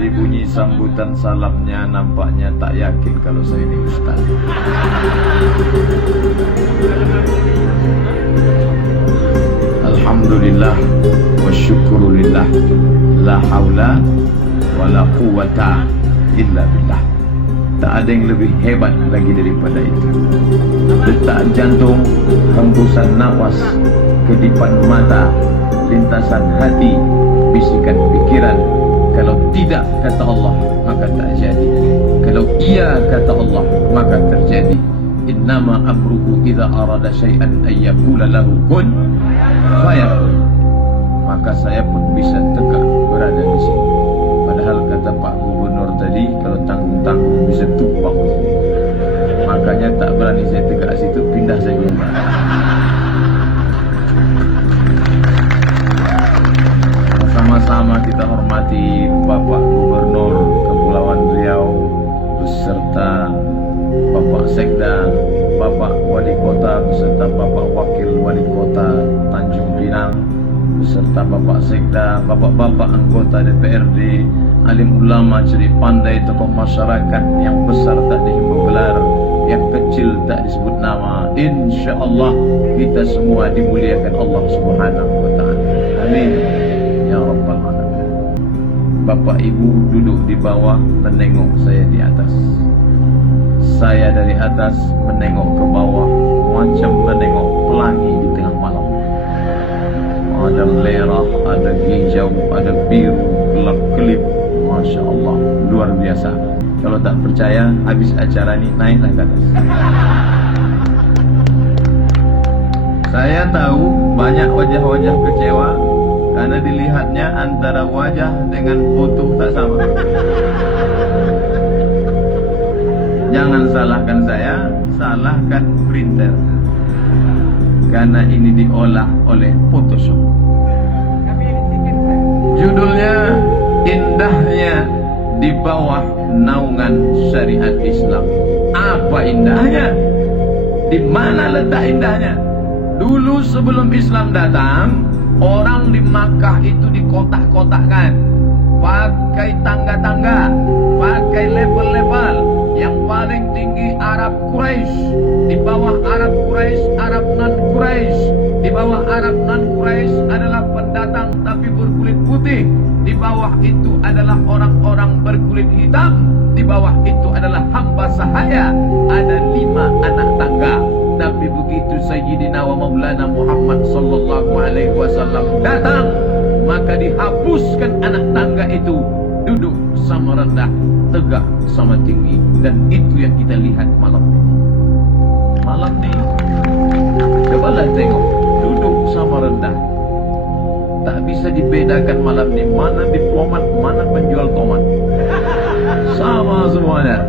Dari bunyi sambutan salamnya nampaknya tak yakin kalau saya ini ustaz. Alhamdulillah wa syukurulillah, la haula wa la quwata illa billah. Tak ada yang lebih hebat lagi daripada itu. Detak jantung, hembusan nafas, kedipan mata, lintasan hati, bisikan pikiran. Kalau tidak kata Allah maka tak jadi. Kalau iya kata Allah maka terjadi. Innama amruhu idza arada syai'an ay yaqula lahu kun fayakun. Maka saya pun bisa tegak berada di sini. Padahal kata Pak Gubernur tadi kalau tanggung-tanggung bisa tumpang. Makanya tak berani saya tegak situ, pindah saja. Sama-sama kita hormati Bapak Gubernur Kepulauan Riau beserta Bapak Sekda, Bapak Wali Kota beserta Bapak Wakil Wali Kota Tanjung Pinang beserta Bapak Sekda, Bapak-bapak anggota DPRD, alim ulama, cerdik pandai, tokoh masyarakat yang besar tak dihimbau gelar, yang kecil tak disebut nama. InsyaAllah kita semua dimuliakan Allah Subhanahu wa ta'ala. Amin ya Rabbal Alamin. Bapak Ibu duduk di bawah menengok saya di atas. Saya dari atas menengok ke bawah macam menengok pelangi di tengah malam. Ada merah, ada hijau, ada biru, gelap-gelip. Masya Allah, luar biasa. Kalau tak percaya, habis acara ini naiklah ke atas. Saya tahu banyak wajah-wajah kecewa karena dilihatnya antara wajah dengan foto tak sama. Jangan salahkan saya, salahkan printer. Karena ini diolah oleh Photoshop. Judulnya Indahnya di Bawah Naungan Syariat Islam. Apa indahnya? Di mana letak indahnya? Dulu sebelum Islam datang, orang di Makkah itu dikotak-kotakkan, pakai tangga-tangga, pakai level-level. Yang paling tinggi Arab Quraisy, di bawah Arab Quraisy Arab non-Quraisy, di bawah Arab non-Quraisy adalah pendatang tapi berkulit putih, di bawah itu adalah orang-orang berkulit hitam, di bawah itu adalah hamba sahaya. Ada 5 anak tangga. Tapi begitu Sayyidina wa Maulana Muhammad sallallahu alaihi wasallam datang, maka dihapuskan anak tangga itu, duduk sama rendah, tegak sama tinggi. Dan itu yang kita lihat malam ini. Malam ini cobalah tengok, duduk sama rendah. Tak bisa dibedakan malam ini mana diplomat, mana penjual tomat. Sama semuanya.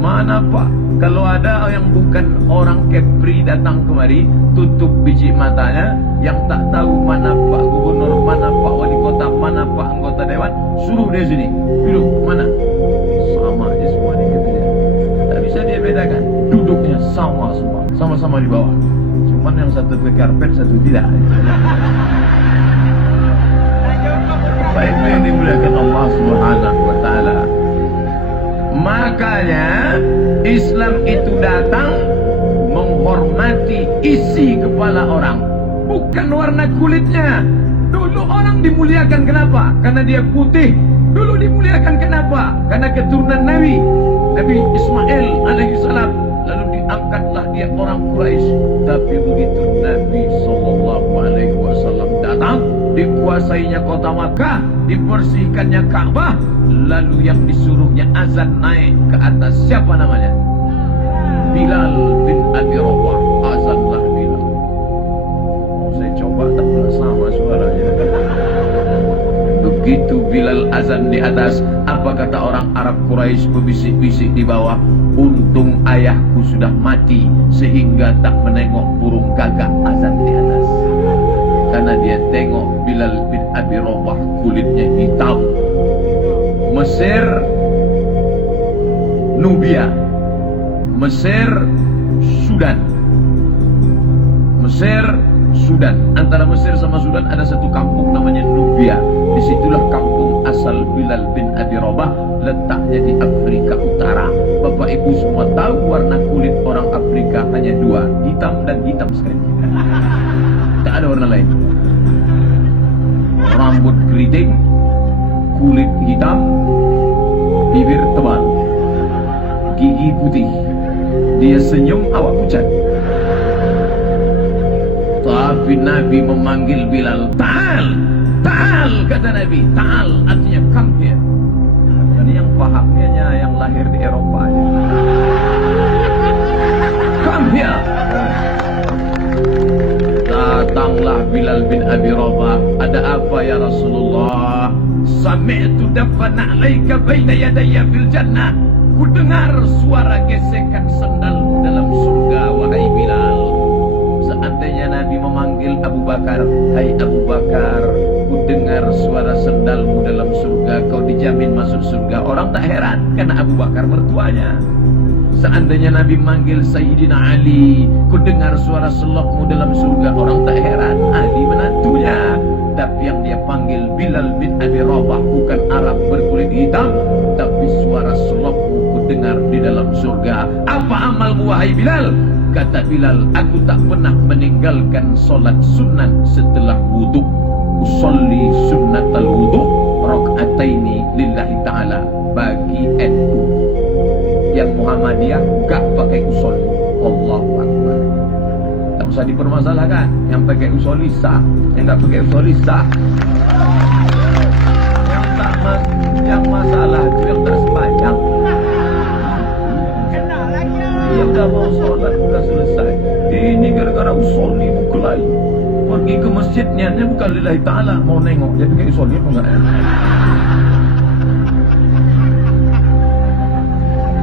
Mana Pak? Kalau ada yang bukan orang Kepri datang kemari, tutup biji matanya, yang tak tahu mana Pak Gubernur, mana Pak Wali Kota, mana Pak anggota Dewan, suruh dia sini. Duduk, mana? Sama aja semua nih katanya. Tak bisa dia bedakan. Duduknya sama semua, sama-sama di bawah. Cuman yang satu ke karpet, satu tidak. Baik yang dimuliakan Allah Subhanahu wa ta'ala. Makanya Islam itu datang menghormati isi kepala orang, bukan warna kulitnya. Dulu orang dimuliakan kenapa? Karena dia putih. Dulu dimuliakan kenapa? Karena keturunan Nabi Ismail alaihi salam. Lalu diangkatlah dia orang Quraisy. Tapi begitu Nabi sallallahu alaihi wasallam datang, dikuasainya kota Makkah, dibersihkannya Ka'bah, lalu yang disuruhnya azan naik ke atas. Siapa namanya? Bilal bin Abi Rabah. Azanlah Bilal. Saya coba tak pernah sama suaranya. Begitu Bilal azan di atas, apa kata orang Arab Quraisy berbisik-bisik di bawah? Untung ayahku sudah mati sehingga tak menengok burung gagak azan di atas. Karena dia tengok Bilal bin Abi Rabah kulitnya hitam. Mesir, Nubia, Mesir, Sudan. Mesir, Sudan. Antara Mesir sama Sudan ada satu kampung namanya Nubia. Disitulah kampung asal asal Bilal bin Abi Rabah letaknya di Afrika Utara. Bapak Ibu semua tahu warna kulit orang Afrika hanya dua, hitam dan hitam sekali. Tak ada warna lain. Rambut keriting, kulit hitam, bibir tebal, gigi putih. Dia senyum, awak pucat. Tapi Nabi memanggil Bilal, Ta'al, Ta'al, kata Nabi. Ta'al artinya come here. Ini yang pahamnya yang lahir di Eropa aja. Come here. Datanglah Bilal bin Abi Rabah. Ada apa ya Rasulullah? Sami'tu dafana alaika baina yadayya fil jannah. Ku dengar suara gesekan sendalmu dalam surga, wahai Bilal. Seandainya Nabi memanggil Abu Bakar, hai Abu Bakar, ku dengar suara sendalmu dalam surga, kau dijamin masuk surga. Orang tak heran, karena Abu Bakar mertuanya. Seandainya Nabi manggil Sayyidina Ali, ku dengar suara selokmu dalam surga. Orang tak heran, Ali menantunya. Tapi yang dia panggil Bilal bin Abi Rabah bukan Arab berkulit hitam, tapi suara selokmu ku dengar di dalam surga. Apa amalmu wahai Bilal? Kata Bilal, aku tak pernah meninggalkan solat sunat setelah wudhu. Usolli sunnatal wudhu rakaataini lillahi ta'ala. Bagi NU yang Muhammadiyah gak pakai usolli. Allahu Akbar. Tak usah dipermasalahkan. Yang pakai usolli sah, yang gak pakai usolli sah. Yang masalah itu yang tak sembahyang. Yang dah mau sholat sudah selesai. Ini gara-gara usolli bukulai. Pergi ke masjid niatnya bukan lillahi ta'ala, mau nengok dia pakai usolli apa enggak ya?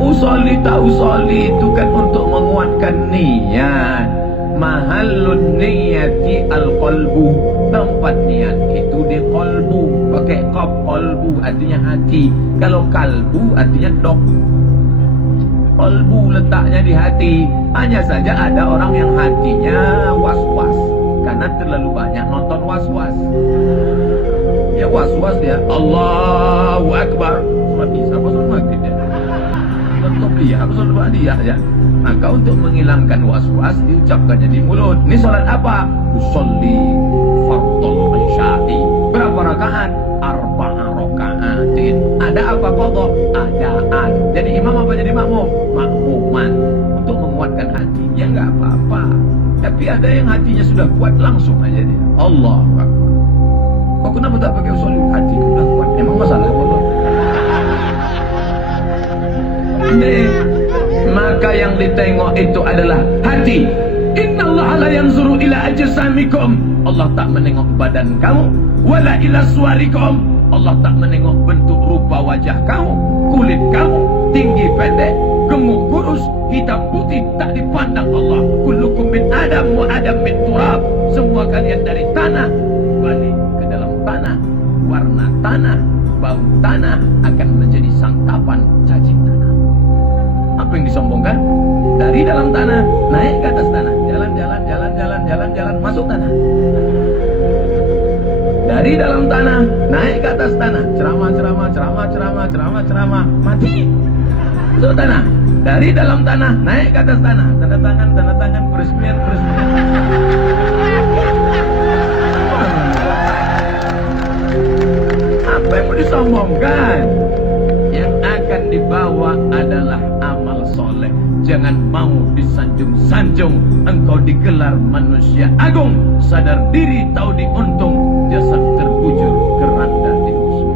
Usolli tak usolli itu kan untuk menguatkan niat. Mahallun niyati al-qalbu. Tempat niat itu di qalbu. Pakai qaf, qalbu artinya hati. Kalau kalbu artinya dog. Qalbu letaknya di hati. Hanya saja ada orang yang hatinya was-was karena terlalu banyak nonton was-was. Ya was-was dia. Allahu Akbar. Surat Isya apa surat Maghrib ya? Surat Qobliyah apa surat Ba'diyah ya? Maka untuk menghilangkan was-was diucapkannya di mulut. Ini salat apa? Usolli fardhul isya'i. Berapa rakaat? 4 rakaatin. Ada apa qadha? Adaan. Jadi imam apa jadi makmum? Makmuman. Untuk menguatkan hati. Ya enggak apa-apa. Tapi ada yang hatinya sudah kuat langsung aja dia. Allahu Akbar. Kok kenapa tak pakai usolli? Hati sudah kuat. Emang masalah apa? Ini maka yang ditengok itu adalah hati. Innallaha la yanzuru ila ajsamikum. Allah tak menengok badan kamu, wala ila suwarikum. Allah tak menengok bentuk rupa wajah kamu, kulit kamu, tinggi pendek, gemuk kurus, hitam putih, tak dipandang Allah. Kullukum min Adam wa Adam min turab. Semua kalian dari tanah, balik ke dalam tanah. Warna tanah, bau tanah akan menjadi santapan cacing tanah. Apa yang disombongkan? Dari dalam tanah naik ke atas tanah, jalan, masuk tanah. Dari dalam tanah naik ke atas tanah, ceramah, mati. Masuk tanah. Dari dalam tanah naik ke atas tanah, tanda tangan, peresmian. Apa yang mau disombongkan? Yang akan dibawa adalah amal soleh. Jangan mau disanjung-sanjung. Engkau digelar manusia agung. Sadar diri, tahu diuntung. Jasad terbujur, keranda diusung.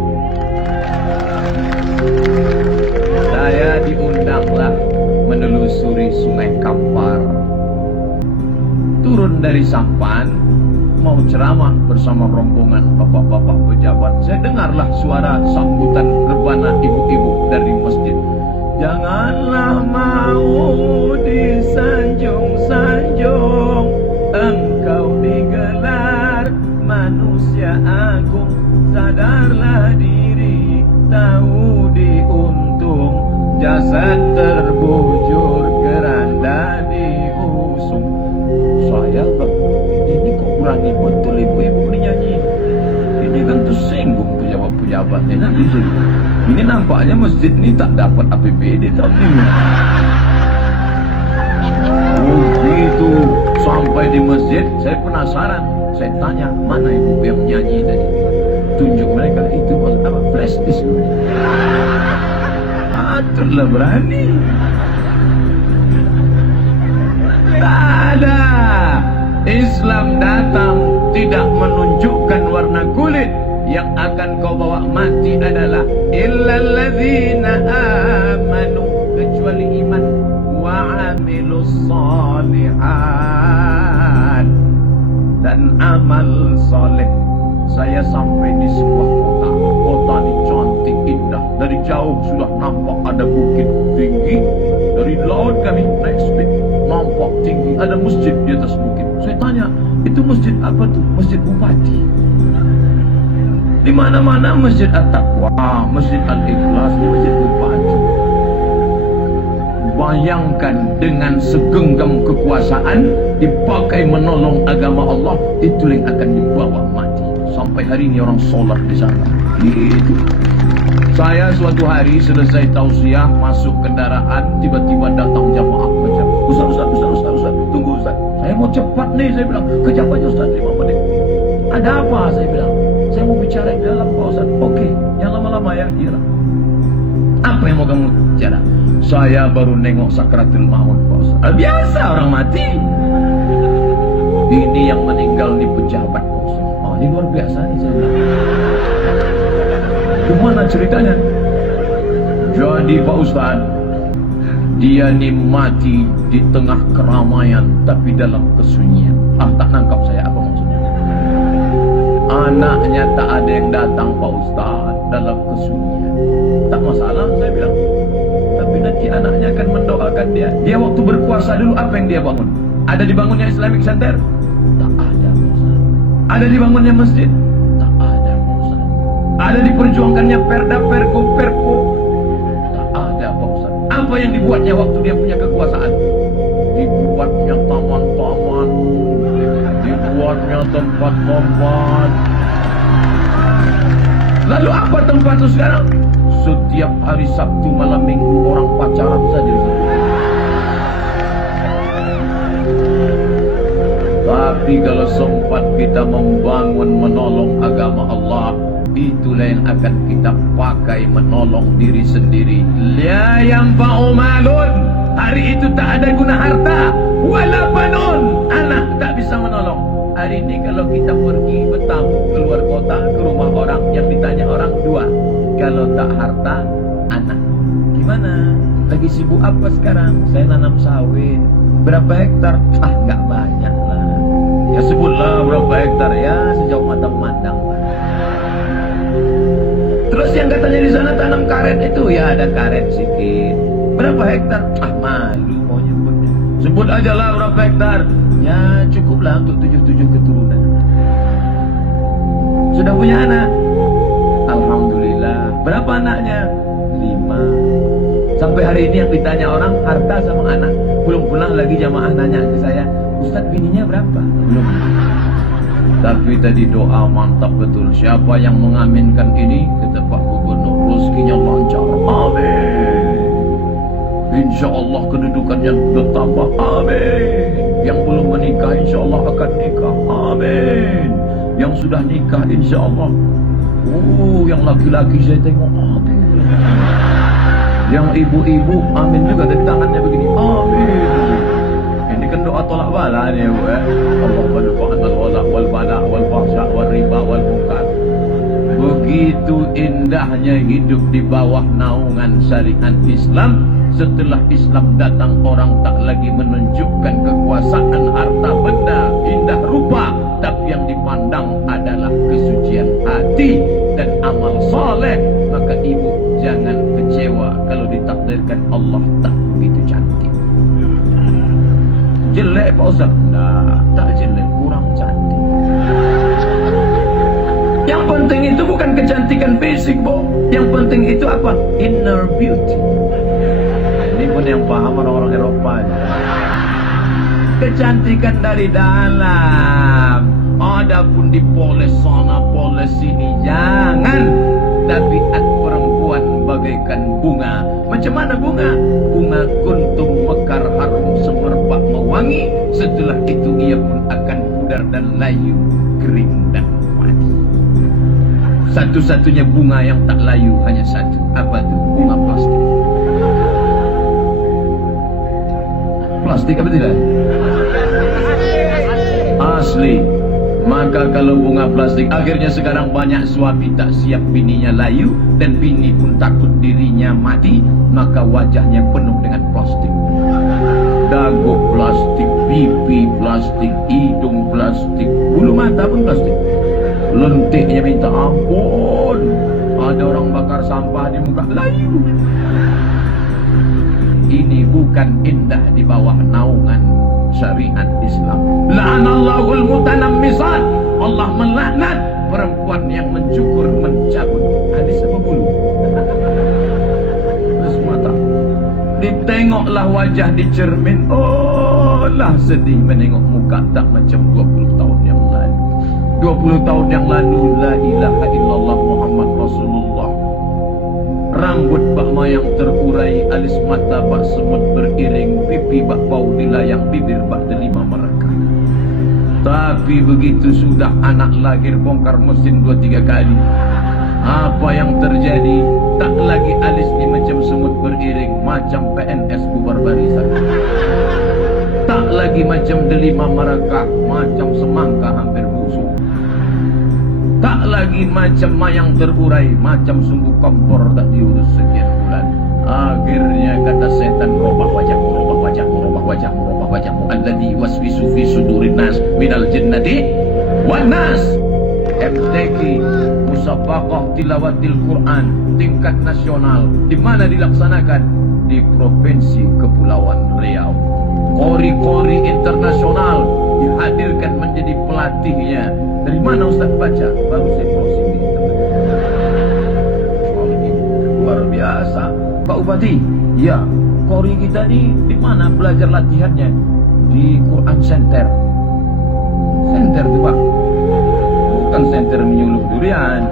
Saya diundanglah menelusuri Sungai Kampar. Turun dari sampan, mau ceramah bersama rombongan bapak-bapak pejabat. Saya dengarlah suara sambutan rebana ibu-ibu dari masjid. Janganlah mau disanjung-sanjung, engkau digelar manusia agung. Sadarlah diri, tahu diuntung. Jasad terbujur, keranda diusung. Saya ini kok berani betul ibu-ibu ini nyanyi. Ini kan tersinggung pejabat-pejabat. pejabatnya nanti ini nampaknya masjid ini tak dapat APBD tahun ini. Begitu sampai di masjid, saya penasaran. Saya tanya, mana ibu yang nyanyi tadi? Tunjuk mereka, itu apa? Flash disk. Aturlah berani. Tak ada. Islam datang tidak menunjukkan warna kulit. Yang akan kau bawa mati adalah illalladzina amanu, kecuali iman, wa amilus shalihat, dan amal saleh. Saya sampai di sebuah kota. Kota ini cantik, indah. Dari jauh sudah nampak ada bukit tinggi. Dari laut kami naik speed, nampak tinggi. Ada masjid di atas bukit. Saya tanya, itu masjid apa tuh? Masjid Bupati. Di mana-mana masjid At-Taqwa, masjid Al-Ikhlas, masjid Bupati. Bayangkan dengan segenggam kekuasaan dipakai menolong agama Allah, itu yang akan dibawa mati. Sampai hari ini orang sholat di sana. Gitu. Saya suatu hari selesai tausiah, masuk kendaraan, tiba-tiba datang jamaah macam, Ustaz, tunggu Ustaz. Saya mau cepat nih, saya bilang, kejap aja Ustaz, 5 menit. Ada apa? Saya bilang, saya mau bicara di dalam Pak Ustaz. Oke, yang lama-lama ya. Iyalah. Apa yang mau kamu bicara? Saya baru nengok sakratul maut Pak Ustaz. Biasa orang mati. Ini yang meninggal di pejabat Pak Ustaz. Oh, ini luar biasa nih saya bilang. Gimana ceritanya? Jadi Pak Ustaz, dia nih mati di tengah keramaian tapi dalam kesunyian. Tak nangkap saya apa maksudnya. Anaknya tak ada yang datang Pak Ustaz, dalam kesunyian. Tak masalah saya bilang. Tapi nanti anaknya akan mendoakan dia. Dia waktu berkuasa dulu apa yang dia bangun? Ada dibangunnya Islamic Center? Tak ada Pak Ustaz. Ada dibangunnya masjid? Tak ada Pak Ustaz. Ada diperjuangkannya perda, perko? Tak ada Pak Ustaz. Apa yang dibuatnya waktu dia punya kekuasaan? Dibuatnya taman-taman, dibuatnya tempat-tempat. Lalu apa tempat itu sekarang? Setiap hari Sabtu malam Minggu orang pacaran saja. Tapi kalau sempat kita membangun, menolong agama Allah, itulah yang akan kita pakai menolong diri sendiri. La yanfa'u malun, hari itu tak ada guna harta, wala banun, anak tak bisa menolong. Hari ini kalau kita pergi bertamu keluar kota ke rumah orang, yang ditanya orang dua, kalau tak harta, anak. Gimana? Lagi sibuk apa sekarang? Saya nanam sawit. Berapa hektar? Nggak banyak lah. Ya sebutlah berapa hektar ya, sejauh mata memandang. Terus yang katanya di sana tanam karet itu, ya ada karet sedikit. Berapa hektar? Malu mau nyebutnya. Sebut aja lah berapa hektar. Ya cukuplah untuk 7 keturunan. Sudah punya anak? Alhamdulillah. Berapa anaknya? 5. Sampai hari ini yang ditanya orang, harta sama anak. Belum pulang lagi jamaah nanya ke saya, Ustaz bininya berapa? Belum. Tapi tadi doa mantap betul. Siapa yang mengaminkan ini? Kata Pak Gubernur, rezekinya lancar. Amin. Insya Allah kedudukannya bertambah. Amin. Yang belum menikah insya Allah akan nikah. Amin. Yang sudah nikah insya Allah. Yang laki-laki saya tengok. Amin. Yang ibu-ibu amin juga, dari tangannya begini. Amin. Ini kan doa tolak bala nih Bu ya. Allah berfa'an wal bala wal fahsya wal riba wal munkar. Begitu indahnya hidup di bawah naungan syariat Islam. Setelah Islam datang, orang tak lagi menunjukkan kekuasaan, harta benda, indah rupa, tapi yang dipandang adalah kesucian hati dan amal saleh. Maka ibu jangan kecewa kalau ditakdirkan Allah tak begitu cantik. Jelek Pak Ustaz? Nah, tak jelek, kurang cantik. Yang penting itu bukan kecantikan fisik, Bu. Yang penting itu apa? Inner beauty. Ini pun yang paham orang-orang Eropa. Kecantikan dari dalam. Adapun dipoles sana, poles sini, jangan. Satu-satunya bunga yang tak layu hanya satu. Apa itu? Bunga plastik. Plastik apa tidak? Asli. Maka kalau bunga plastik, akhirnya sekarang banyak suami tak siap bininya layu, dan bini pun takut dirinya mati, maka wajahnya penuh dengan plastik. Dagu plastik, pipi plastik, hidung plastik, bulu mata pun plastik. Lentiknya minta ampun. Ada orang bakar sampah di muka, layu. Ini bukan indah di bawah naungan syariat Islam. La'anallahul mutanammisat. Allah melaknat perempuan yang mencukur, mencabut alis apa bulu. Alis mata. Ditengoklah wajah di cermin, oh lah sedih menengok muka tak macam 20 tahun yang lalu. 20 tahun yang lalu, la ilaha illallah Muhammad Rasulullah. Rambut bak mayang terurai, alis mata bak semut beriring, pipi bak bau dilayang, bibir bak delima mereka. Tapi begitu sudah anak lahir, bongkar mesin 2-3 kali, apa yang terjadi? Tak lagi alis ni macam semut beriring, macam PNS bubar barisan. Tak lagi macam delima mereka, macam semangka hampir busuk. Tak lagi macam mayang terurai, macam sumbu kompor tak diurus sekian bulan. Akhirnya kata setan, robah wajahmu, robah wajahmu, robah wajahmu, robah wajahmu. Alladhi waswisu fi sudurin nas minal jinnati wan nas. MTQ, Musabaqah Tilawatil Quran tingkat nasional, di mana dilaksanakan? Di Provinsi Kepulauan Riau. Kori-kori internasional dihadirkan menjadi pelatihnya. Dari mana Ustaz baca? Baru saya browsing di internet. Luar biasa. Pak Bupati, ya, kori kita ni di mana belajar latihannya? Di Quran Center. Center tu Pak. Bukan center menyuluh durian.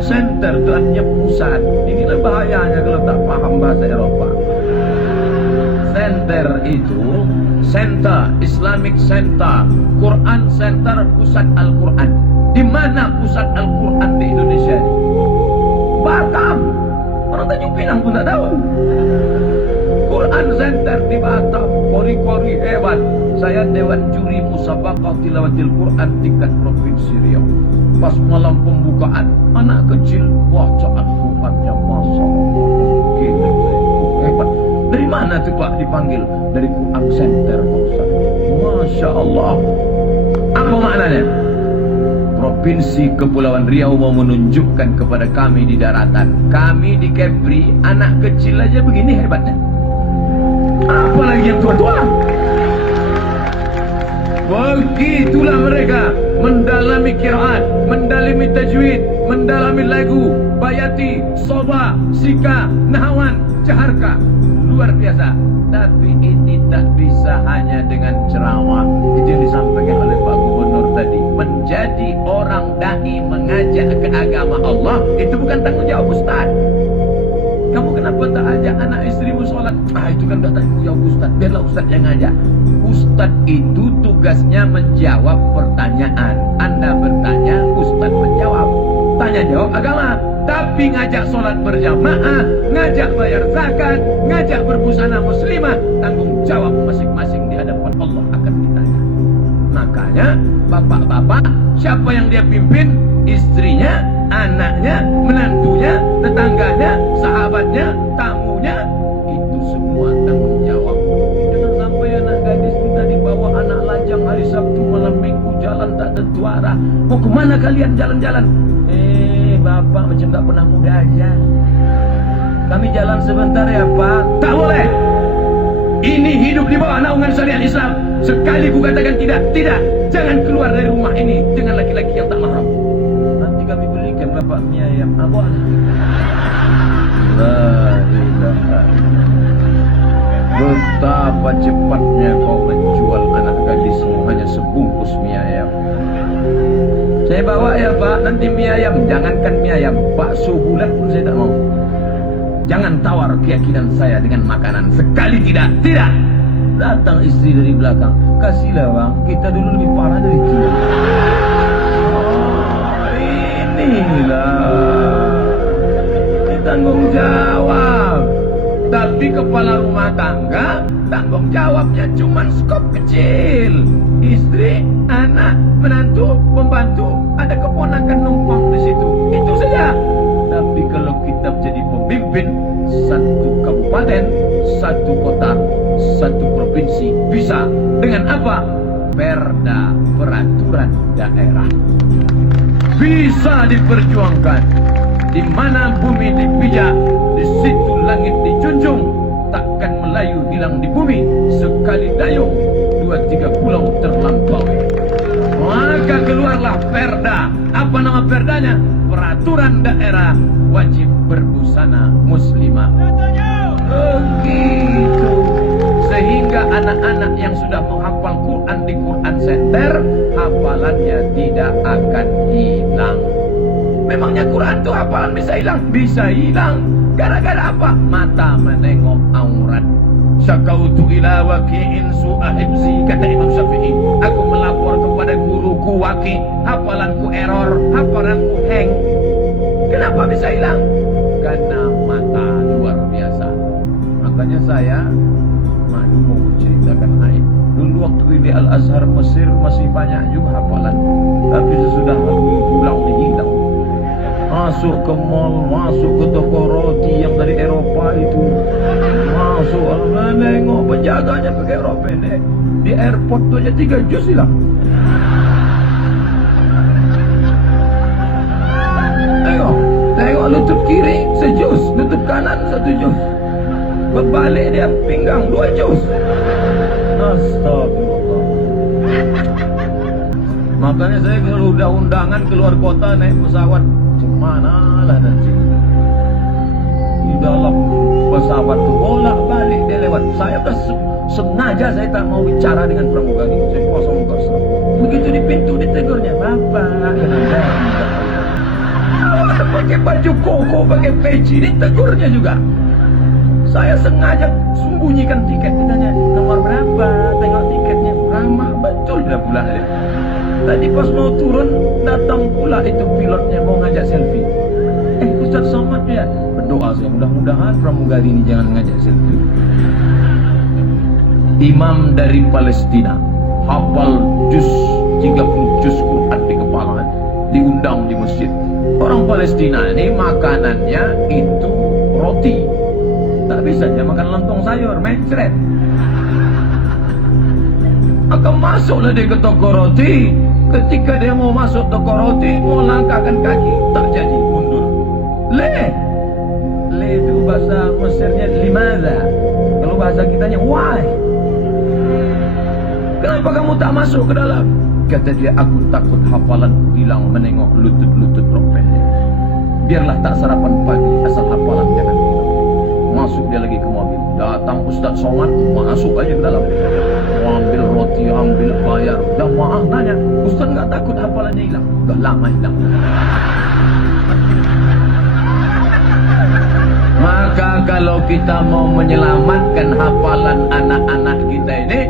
Center itu hanya pusat. Inilah bahayanya kalau tak paham bahasa Eropa. Center itu Center, Islamic Center, Quran Center, pusat Al-Quran. Di mana pusat Al-Quran di Indonesia ini? Batam. Orang Tanjung Pinang pun tak tahu. Quran Center di Batam. Kori-kori hebat. Saya Dewan Juri Musabaqah Tilawatil Quran tingkat Provinsi Riau. Pas malam pembukaan, anak kecil bacaan Qurannya, Masya Allah. Gila, hebat. Dari mana tuh Pak dipanggil? Dari Quran Center Pak Ustaz. Masya Allah. Apa maknanya? Provinsi Kepulauan Riau mau menunjukkan kepada kami di daratan, kami di Kepri, anak kecil aja begini hebatnya, apalagi yang tua-tua. Begitulah mereka mendalami qiraat, mendalami tajwid, mendalami lagu, bayati, soba, sika, nahawan, jaharka. Luar biasa. Tapi ini tak bisa hanya dengan ceramah. Itu yang disampaikan oleh Pak Gubernur tadi. Menjadi orang dai mengajak ke agama Allah, itu bukan tanggung jawab Ustaz. Kamu kenapa tak ajak anak istrimu sholat? Itu kan tak tanggung jawab Ustaz. Biarlah Ustaz yang ngajak. Ustaz itu tugasnya menjawab pertanyaan. Anda bertanya, Ustaz menjawab. Tanya jawab agama. Tapi ngajak sholat berjamaah, ngajak bayar zakat, ngajak berbusana muslimah, tanggung jawab masing-masing di hadapan Allah akan ditanya. Makanya bapak-bapak, siapa yang dia pimpin? Istrinya, anaknya, menantunya, tetangganya, sahabatnya, tamunya, itu semua tanggung jawab. Jangan sampai anak gadis kita dibawa anak lajang hari Sabtu malam Minggu, jalan tak tentu arah. Mau kemana kalian jalan-jalan? Bapak macam tak pernah muda aja. Kami jalan sebentar ya Pak. Tak boleh. Ini hidup di bawah naungan syariat Islam. Sekali ku katakan tidak, tidak. Jangan keluar dari rumah ini dengan laki-laki yang tak mahram. Nanti kami belikan Bapak mie ayam. Abang. La ilaha. Betapa cepatnya kau menjual anak gadismu hanya sebungkus mie ayam. Saya bawa ya Pak, nanti mie ayam. Jangankan mie ayam, bakso bulat pun saya tak mau. Jangan tawar keyakinan saya dengan makanan. Sekali tidak, tidak. Datang istri dari belakang. Kasihlah Bang, kita dulu lebih parah dari itu. Oh, ini Inilah tanggung jawab. Tapi kepala rumah tangga tanggung jawabnya cuma skop kecil. Istri, anak, menantu, pembantu, ada keponakan numpang di situ. Itu saja. Tapi kalau kita menjadi pemimpin satu kabupaten, satu kota, satu provinsi, bisa dengan apa? Perda, peraturan daerah. Bisa diperjuangkan. Di mana bumi dipijak, di situ langit dijunjung. Takkan Melayu hilang di bumi, sekali dayung 2-3 pulau terlampaui. Maka keluarlah perda. Apa nama perdanya? Peraturan daerah wajib berbusana muslimah. Begitu. Sehingga anak-anak yang sudah menghafal Quran di Quran Center, hafalannya tidak akan hilang. Memangnya Quran itu hafalan bisa hilang? Bisa hilang. Gara-gara apa? Mata menengok aurat. Syakautu ila waki'in su'a hibzi, kata Imam Syafi'i. Aku melapor kepada guruku Waki, hafalanku error, hafalanku hang. Kenapa bisa hilang? Karena mata luar biasa. Makanya saya mau ceritakan aib. Dulu waktu di Al-Azhar Mesir masih banyak juga hafalan. Tapi sesudah pulang hilang. Masuk ke mall, masuk ke toko roti yang dari Eropa itu. Masuk, nengok penjaganya pakai rok pendek. Di airport tu aja 3 juz hilang. Tengok lutut kiri sejus, lutut kanan 1 juz. Berbalik dia pinggang 2 juz. Astagfirullah. Makanya saya kalau udah undangan keluar kota naik pesawat, mana lah nanti di dalam pesawat tu bolak balik dia lewat. Saya udah sengaja saya tak mau bicara dengan pramugari. Saya kosong muka. Begitu di pintu ditegurnya, Bapak kenapa? Awak pakai baju koko, pakai peci, ditegurnya juga. Saya sengaja sembunyikan tiket. Ditanya nomor berapa, tengok tiketnya. Ramah betul dah pula dia. Tadi pas mau turun, datang pula itu pilotnya mau ngajak selfie. Ustaz Somad ya, berdoa saya mudah-mudahan pramugari ini jangan ngajak selfie. Imam dari Palestina, hafal juz 30 juz Quran di kepala, diundang di masjid. Orang Palestina ini makanannya itu roti. Tak bisa dia makan lontong sayur, mencret. Akan masuklah dia ke toko roti. Ketika dia mau masuk toko roti, mau langkahkan kaki, tak jadi, mundur. Le itu bahasa Mesirnya limadha. Kalau bahasa kitanya why? Kenapa kamu tak masuk ke dalam? Kata dia, aku takut hafalanku hilang menengok lutut-lutut rok pendek. Biarlah tak sarapan pagi, asal hafalan jangan hilang. Masuk dia lagi ke mobil. Datang Ustaz Somad, masuk aja ke dalam. Ambil roti, ambil bayar. Dan maaf nanya, Ustaz nggak takut hafalannya hilang? Gak lama hilang. Maka kalau kita mau menyelamatkan hafalan anak-anak kita ini,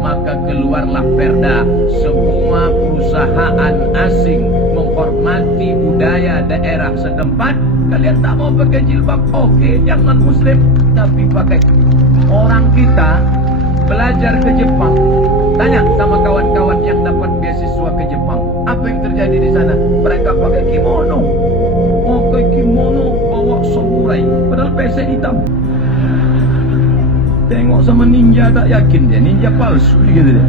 maka keluarlah perda. Semua perusahaan asing menghormati budaya daerah setempat. Kalian tak mau pakai jilbab, oke, jangan muslim, tapi pakai. Orang kita belajar ke Jepang, tanya sama kawan-kawan yang dapat beasiswa ke Jepang, apa yang terjadi di sana? Mereka pakai kimono. Pakai kimono, bawa samurai, padahal pesek hitam. Tengok sama ninja tak yakin dia, ninja palsu gitu dia.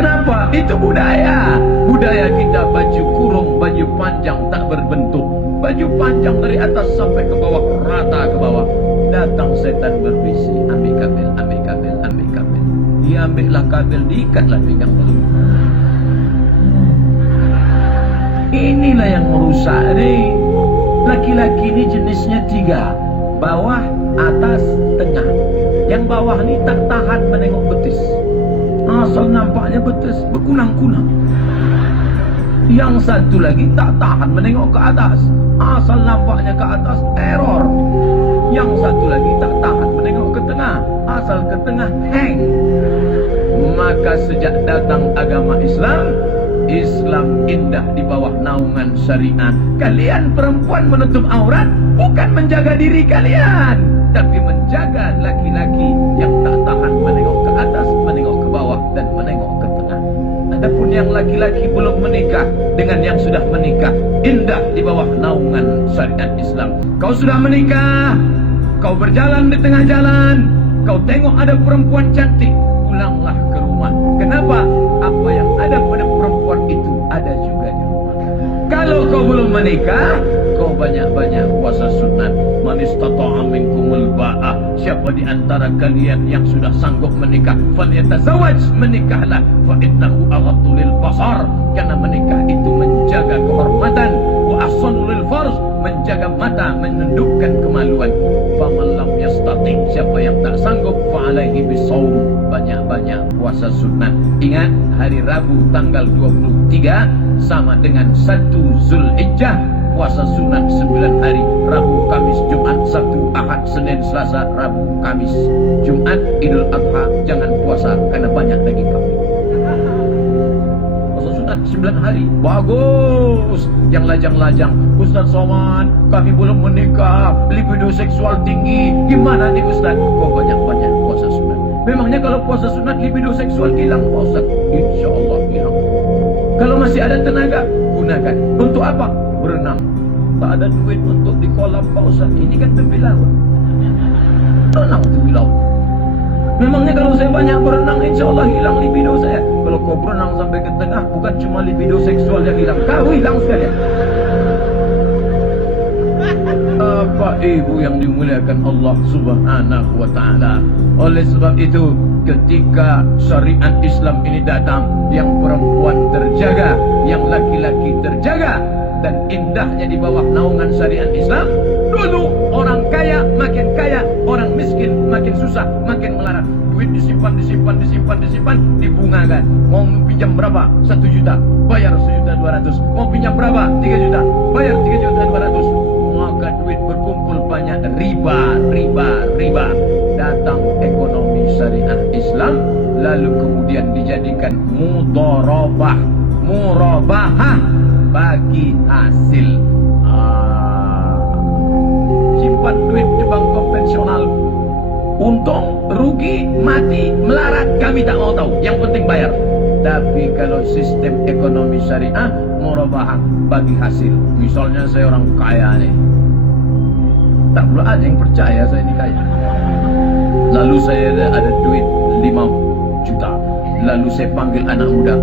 Kenapa? Itu budaya. Budaya kita baju kurung, baju panjang tak berbentuk. Baju panjang dari atas sampai ke bawah, rata ke bawah. Datang setan berbisi, ambil kabel, ambil kabel, ambil kabel. Dia ambillah kabel, diikatlah pinggang dulu. Inilah yang merusak nih. Laki-laki ini jenisnya 3. Bawah, atas, tengah. Yang bawah ni tak tahan menengok betis. Asal nampaknya betis, berkunang-kunang. Yang satu lagi tak tahan menengok ke atas. Asal nampaknya ke atas, error. Yang satu lagi tak tahan menengok ke tengah. Asal ke tengah, hang. Maka sejak datang agama Islam, Islam indah di bawah naungan syariah. Kalian perempuan menutup aurat bukan menjaga diri kalian, tapi menjaga laki-laki yang tak tahan menengok ke atas, menengok ke bawah, dan menengok ke tengah. Adapun yang laki-laki belum menikah dengan yang sudah menikah, indah di bawah naungan syariat Islam. Kau sudah menikah, kau berjalan di tengah jalan, kau tengok ada perempuan cantik, pulanglah ke rumah. Kenapa? Apa yang ada pada perempuan itu ada juga di rumah. Kalau kau belum menikah, kau banyak-banyak puasa sunat. Man istata'a minkumul ba'ah, siapa di antara kalian yang sudah sanggup menikah, falyatazawwaj, menikahlah, fa innahu aghaddu lil basar, karena menikah itu menjaga kehormatan, wa ahsanu lil farj, menjaga mata, menundukkan kemaluan. Faman lam yastati', siapa yang tak sanggup, fa alaihi bisawm, banyak-banyak puasa sunat. Ingat, hari Rabu tanggal 23 sama dengan 1 Zulhijjah. Puasa sunat 9 hari, Rabu, Kamis, Jumat, Sabtu, Ahad, Senin, Selasa, Rabu, Kamis, Jumat, Idul Adha. Jangan puasa karena banyak daging kambing. Puasa sunat 9 hari, bagus. Yang lajang-lajang, Ustaz Somad, kami belum menikah, libido seksual tinggi, gimana nih Ustaz? Kok banyak-banyak puasa sunat? Memangnya kalau puasa sunat libido seksual hilang, Pak Ustaz? Insya Allah hilang. Kalau masih ada tenaga, gunakan. Untuk apa? Berenang. Tak ada duit untuk di kolam, Pak Ustaz. Ini kan tepi laut. Renang tepi laut. Memangnya kalau saya banyak berenang, insya Allah hilang libido saya. Kalau kau berenang sampai ke tengah, bukan cuma libido seksual yang hilang, kau hilang sekalian. Bapak Ibu yang dimuliakan Allah Subhanahu wa ta'ala. Oleh sebab itu, ketika syariat Islam ini datang, yang perempuan terjaga, yang laki-laki terjaga, dan indahnya di bawah naungan syariat Islam. Dulu orang kaya makin kaya, orang miskin makin susah, makin melarat. Duit disimpan, dibungakan. Mau pinjam berapa? 1 juta, bayar 1.200.000. Mau pinjam berapa? 3 juta, bayar 3.200.000. Maka duit berkumpul banyak, riba. Datang ekonomi syariah Islam, lalu kemudian dijadikan murabahah, bagi hasil. Simpan duit di bank konvensional, untung, rugi, mati, melarat, kami tak mau tahu, yang penting bayar. Tapi kalau sistem ekonomi syariah, murabahah, bagi hasil. Misalnya saya orang kaya nih, tak pula ada yang percaya saya ini kaya. Lalu saya ada duit 5 juta. Lalu saya panggil anak muda,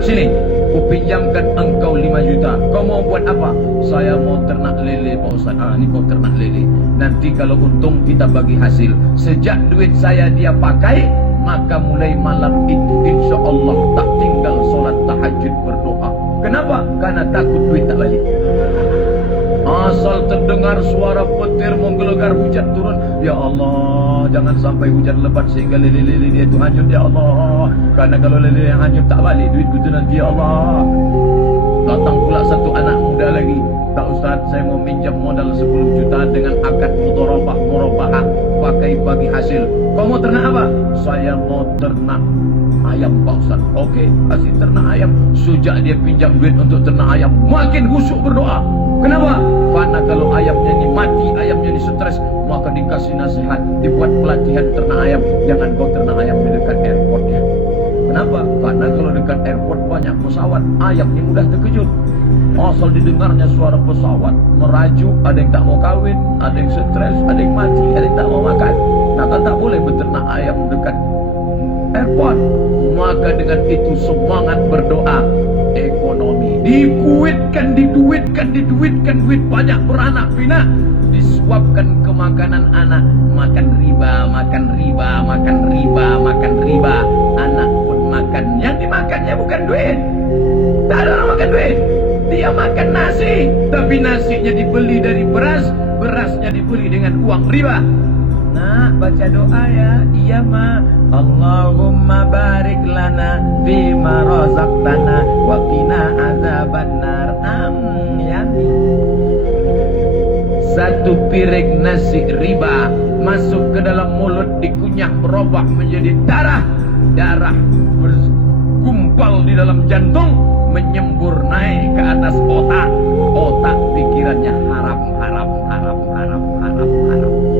sini, aku pinjamkan engkau 5 juta. Kau mau buat apa? Saya mau ternak lele, Pak Ustaz. Ini kau ternak lele. Nanti kalau untung kita bagi hasil. Sejak duit saya dia pakai, maka mulai malam itu insya Allah tak tinggal solat tahajud berdoa. Kenapa? Karena takut duit tak balik. Asal terdengar suara petir menggelegar, hujan turun, ya Allah, jangan sampai hujan lebat sehingga lele-lele dia itu hanyut, ya Allah. Karena kalau lele yang hanyut tak balik, duitku itu nanti, ya Allah. Datang pula satu anak muda lagi, tak Ustaz, saya mau minjam modal 10 juta dengan akad murabahah, pakai bagi hasil. Kau mau ternak apa? Saya mau ternak ayam, Pak Ustaz. Oke, kasih ternak ayam. Sejak dia pinjam duit untuk ternak ayam, makin khusyuk berdoa. Kenapa? Karena kalau ayamnya ini mati, ayamnya ini stres, maka dikasih nasihat, dibuat pelatihan ternak ayam. Jangan kau ternak ayam di dekat airportnya. Kenapa? Karena kalau dekat airport banyak pesawat, ayam ini mudah terkejut. Asal didengarnya suara pesawat merajuk, ada yang tak mau kawin, ada yang stres, ada yang mati, ada yang tak mau makan. Nah, tak boleh berternak ayam dekat airport. Maka dengan itu semangat berdoa, ekonomi diduitkan, duit banyak, beranak pinak, disuapkan ke makanan anak, makan riba, anak pun makan. Yang dimakannya bukan duit, tak ada orang makan duit, dia makan nasi, tapi nasinya dibeli dari beras, berasnya dibeli dengan uang riba. Nah, baca doa ya. Iya ma. Allahumma barik lana fima razaqtana wa qina azabannar. Amin. Satu piring nasi riba masuk ke dalam mulut, dikunyah, berubah menjadi darah bergumpal di dalam jantung, menyembur naik ke atas otak. Otak pikirannya haram.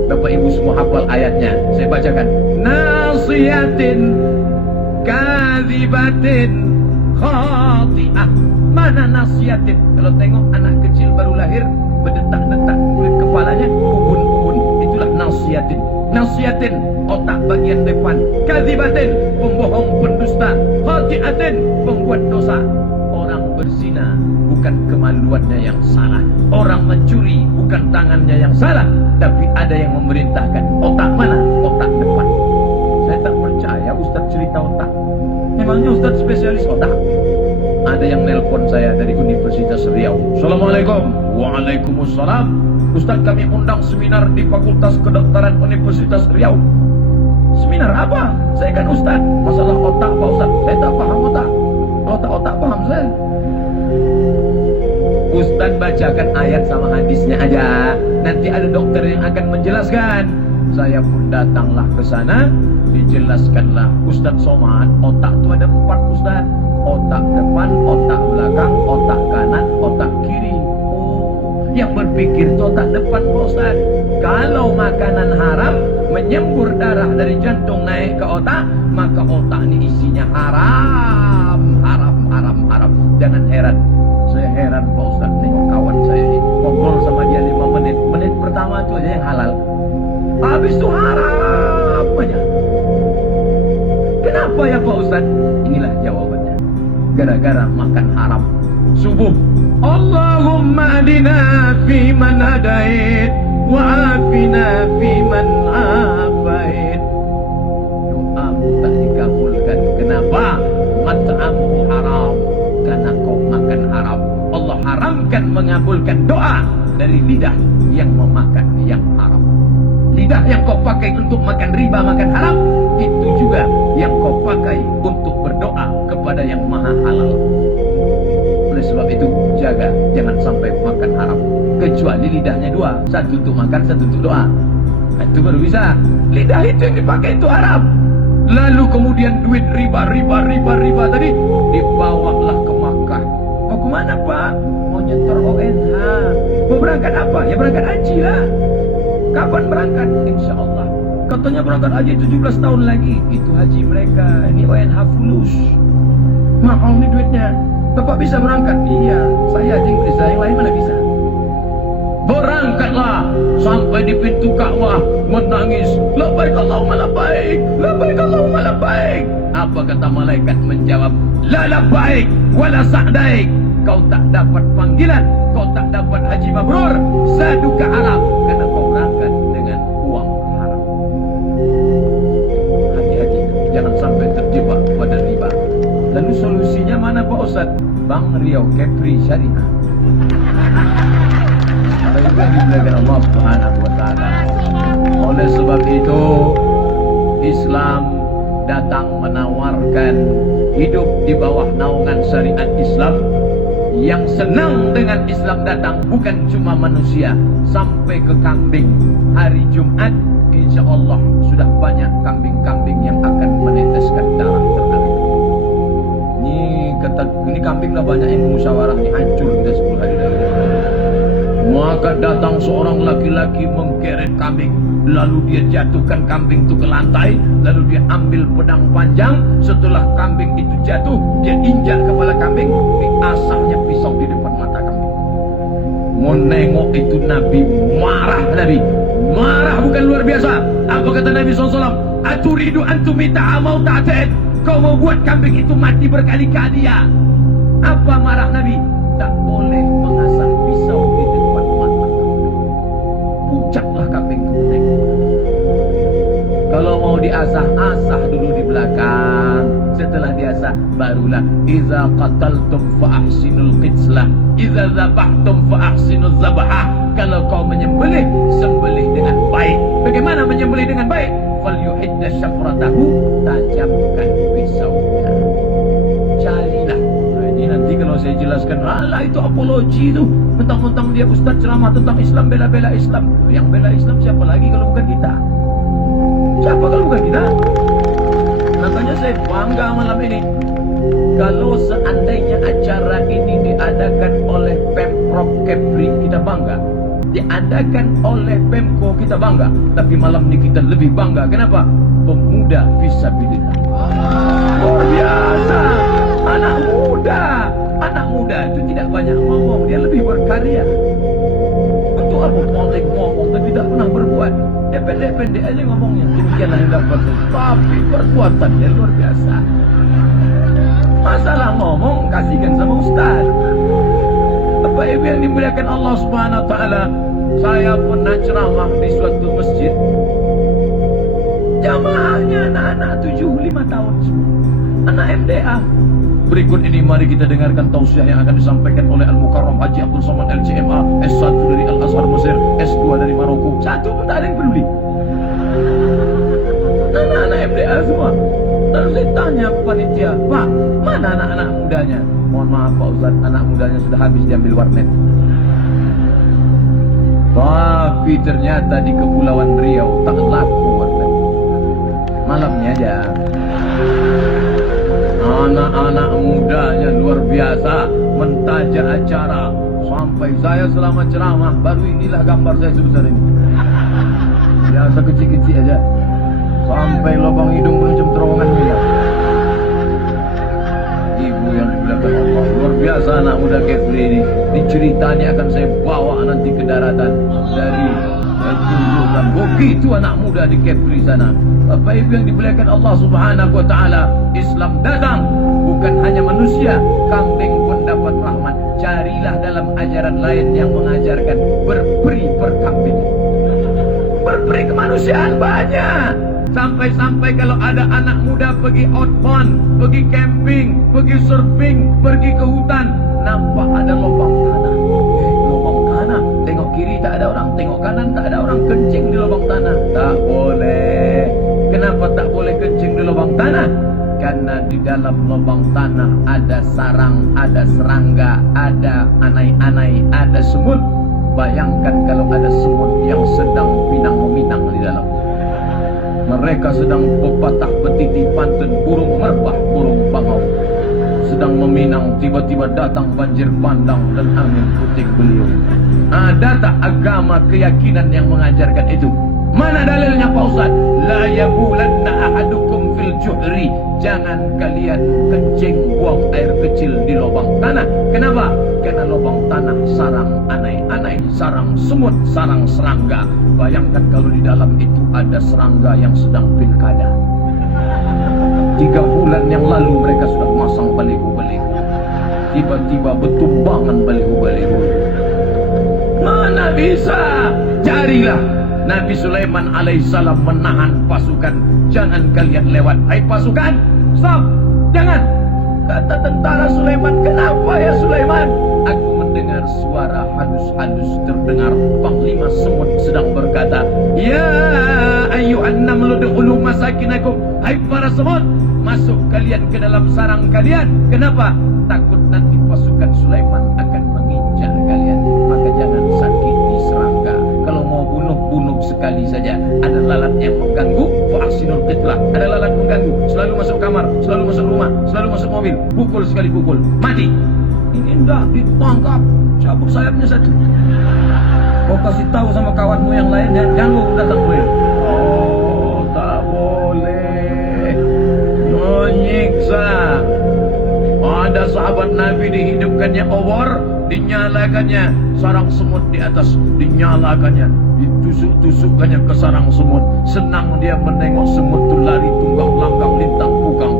Bapak Ibu semua hafal ayatnya. Saya bacakan. Nasiyatin kadhibatin khati'ah. Mana nasiyatin? Kalau tengok anak kecil baru lahir, berdetak-detak kulit kepalanya, ubun-ubun. Itulah nasiyatin. Nasiyatin, otak bagian depan. Kadhibatin, pembohong, pendusta. Khati'atin, pembuat dosa. Orang berzina bukan kemaluannya yang salah. Orang mencuri bukan tangannya yang salah, tapi ada yang memerintahkan. Otak mana? Otak depan. Saya tak percaya Ustaz cerita otak. Memangnya Ustaz spesialis otak? Ada yang nelpon saya dari Universitas Riau. Assalamualaikum. Waalaikumsalam. Ustaz, kami undang seminar di Fakultas Kedokteran Universitas Riau. Seminar apa? Saya kan Ustaz. Masalah otak Pak Ustaz. Saya tak paham otak. Otak paham saya. Ustaz bacakan ayat sama hadisnya aja. Nanti ada dokter yang akan menjelaskan. Saya pun datanglah ke sana. Dijelaskanlah, Ustaz Somad, otak itu ada 4 Ustaz. Otak depan, otak belakang, otak kanan, otak kiri. Yang berpikir itu otak depan Pak Ustaz. Kalau makanan haram menyembur darah dari jantung naik ke otak, maka otak ini isinya haram. Jangan heran. Saya heran Pak Ustaz tengok kawan saya ini ngobrol sama dia 5 menit. Menit pertama itu aja yang halal, habis itu haram aja. Kenapa ya Pak Ustaz? Inilah jawabannya. Gara-gara makan haram. Subuh, Allahumma adina fi man hadait wa afina fi man afait. Doamu tak dikabulkan. Kenapa? Mat'amu haram. Karena kau makan haram. Allah haramkan mengabulkan doa dari lidah yang memakan yang haram. Lidah yang kau pakai untuk makan riba, makan haram, itu juga yang kau pakai untuk berdoa kepada yang maha halal. Oleh sebab itu, jaga jangan sampai makan haram. Kecuali lidahnya 2, satu untuk makan, satu untuk doa. Itu baru bisa. Lidah itu yang dipakai itu haram. Lalu kemudian duit riba tadi dibawalah ke Makkah. Mau kemana Pak? Mau nyetor ONH. Mau berangkat apa? Ya berangkat haji lah. Kapan berangkat? Insya Allah. Katanya berangkat haji 17 tahun lagi. Itu haji mereka. Ini ONH fulus. Mahal nih duitnya. Bapak bisa berangkat? Iya. Saya aja yang bisa. Yang lain mana bisa? Berangkatlah sampai di pintu Ka'bah menangis. Labbaik Allahumma labbaik. Labbaik Allahumma labbaik. Apa kata malaikat menjawab? La labbaik wala sa'daik. Kau tak dapat panggilan, kau tak dapat haji mabrur, zaduka haram, karena kau berangkat dengan uang haram. Hati-hati, jangan sampai terjebak pada riba. Lalu solusinya mana Pak Ustaz? Bank Riau Kepri Syariah. Itu yang dimuliakan Allah Subhanahu wa Ta'ala. Oleh sebab itu, Islam datang menawarkan hidup di bawah naungan syariat Islam. Yang senang dengan Islam datang bukan cuma manusia, sampai ke kambing. Hari Jumat, insya Allah sudah banyak kambing-kambing yang akan meneteskan darah terakhir. Ini kambing lah banyak yang musyawarah, ini hancur kita 10 hari lagi. Maka datang seorang laki-laki menggeret kambing. Lalu dia jatuhkan kambing itu ke lantai. Lalu dia ambil pedang panjang. Setelah kambing itu jatuh, dia injak kepala kambing. Diasahnya pisau di depan mata kambing. Mau nengok itu Nabi marah. Nabi marah bukan luar biasa. Apa kata Nabi SAW? Aturidu antumita amau ta'atid. Kau mau buat kambing itu mati berkali-kali ya? Apa marah Nabi? Tak boleh mengasah pisau di depan mata kambing. Pucatlah kambing itu. Kalau mau diasah, asah dulu di belakang. Setelah diasah, barulah iza qataltum fa ahsinul qitslah, iza zabahtum fa ahsinul zabahah. Kalau kau menyembelih, sembelih dengan baik. Bagaimana menyembelih dengan baik? Falyuhidda syafratahu, tajamkan pisaunya. Carilah. Nah, ini nanti kalau saya jelaskan, alah itu apologi itu. Mentang-mentang dia ustaz ceramah tentang Islam, bela-bela Islam. Yang bela Islam siapa lagi kalau bukan kita? Siapa kalau bukan kita? Makanya saya bangga malam ini Kalau seandainya acara ini diadakan oleh Pemprov Kepri, kita bangga. Diadakan oleh Pemko, kita bangga. Tapi malam ini kita lebih bangga. Kenapa? Pemuda fisabilillah. Luar biasa. Anak muda. Anak muda itu tidak banyak ngomong, dia lebih berkarya. Untuk apa boleh ngomong tapi tak pernah berbuat? Dia pendek-pendek aja ngomongnya. Demikianlah yang dapat. Tapi perbuatannya luar biasa. Masalah ngomong kasihkan sama ustaz. Bapak Ibu yang dimuliakan Allah Subhanahu wa taala, saya pernah ceramah di suatu masjid. Jamaahnya anak-anak 7-5 tahun semua. Anak MDA. Berikut ini mari kita dengarkan tausiah yang akan disampaikan oleh Al-Mukarram Haji Abdul Somad LCMA, S1 dari Al-Azhar Mesir, S2 dari Maroko. Satu pun tak ada yang peduli. Anak-anak MDA semua. Lalu saya tanya panitia, Pak, mana anak-anak mudanya? Mohon maaf Pak Ustaz, anak mudanya sudah habis diambil warnet. Tapi ternyata di Kepulauan Riau tak laku warnet. Malamnya aja. Anak-anak mudanya luar biasa mentaja acara. Sampai saya selama ceramah, baru inilah gambar saya sebesar ini. Biasa kecil-kecil aja. Sampai lubang hidung menuju terowongan miliar. Ibu yang dimuliakan Allah, luar biasa anak muda Kepri ini. Ini ceritanya akan saya bawa nanti ke daratan dari tunjukkan. Begitu anak muda di Kepri sana. Bapak Ibu yang dimuliakan Allah Subhanahu wa taala, Islam datang bukan hanya manusia, kambing pun dapat rahmat. Carilah dalam ajaran lain yang mengajarkan berperi perkambing. Berperi kemanusiaan banyak. Sampai-sampai kalau ada anak muda pergi outbound, pergi camping, pergi surfing, pergi ke hutan, nampak ada lubang tanah. Lubang tanah. Tengok kiri tak ada orang, tengok kanan tak ada orang, kencing di lubang tanah. Tak boleh. Kenapa tak boleh kencing di lubang tanah? Karena di dalam lubang tanah ada sarang, ada serangga, ada anai-anai, ada semut. Bayangkan kalau ada semut yang sedang pinang-meminang di dalam. Mereka sedang pepatah betiti pantun, burung merbah, burung bangau. Sedang meminang, tiba-tiba datang banjir bandang dan angin puting beliung. Ada tak agama keyakinan yang mengajarkan itu? Mana dalilnya Pak Ustaz? La yabulanna ahadukum fil juhri. Jangan kalian kencing buang air kecil di lubang tanah. Kenapa? Karena lubang tanah sarang anai-anai, sarang semut, sarang serangga. Bayangkan kalau di dalam itu ada serangga yang sedang pilkada. 3 bulan yang lalu mereka sudah masang baliho-baliho. Tiba-tiba bertumbangan baliho-baliho. Mana bisa? Carilah. Nabi Sulaiman alaihissalam menahan pasukan. Jangan kalian lewat. Hai pasukan, stop, jangan. Kata tentara Sulaiman, kenapa ya Sulaiman? Aku mendengar suara halus-halus terdengar. Panglima semut sedang berkata, ya ayyuhan namlu dukhulu masakinakum. Hai para semut, masuk kalian ke dalam sarang kalian. Kenapa? Takut nanti pasukan Sulaiman akan mengincar kalian. Maka jangan sakiti serangga. Kalau mau bunuh sekali saja. Ada lalat yang mengganggu, fa'asinul qitlah. Ada lalat mengganggu, selalu masuk kamar, selalu masuk rumah, selalu masuk mobil. Pukul sekali pukul, mati. Ini enggak ditangkap, cabut sayapnya satu. Kau kasih tahu sama kawanmu yang lain, dan ganggu datang gue. Oh, tak boleh menyiksa. Ada sahabat Nabi dihidupkannya obor, dinyalakannya sarang semut di atas, dinyalakannya, ditusuk-tusukkannya ke sarang semut. Senang dia menengok semut itu lari tunggang langgang lintang pukang,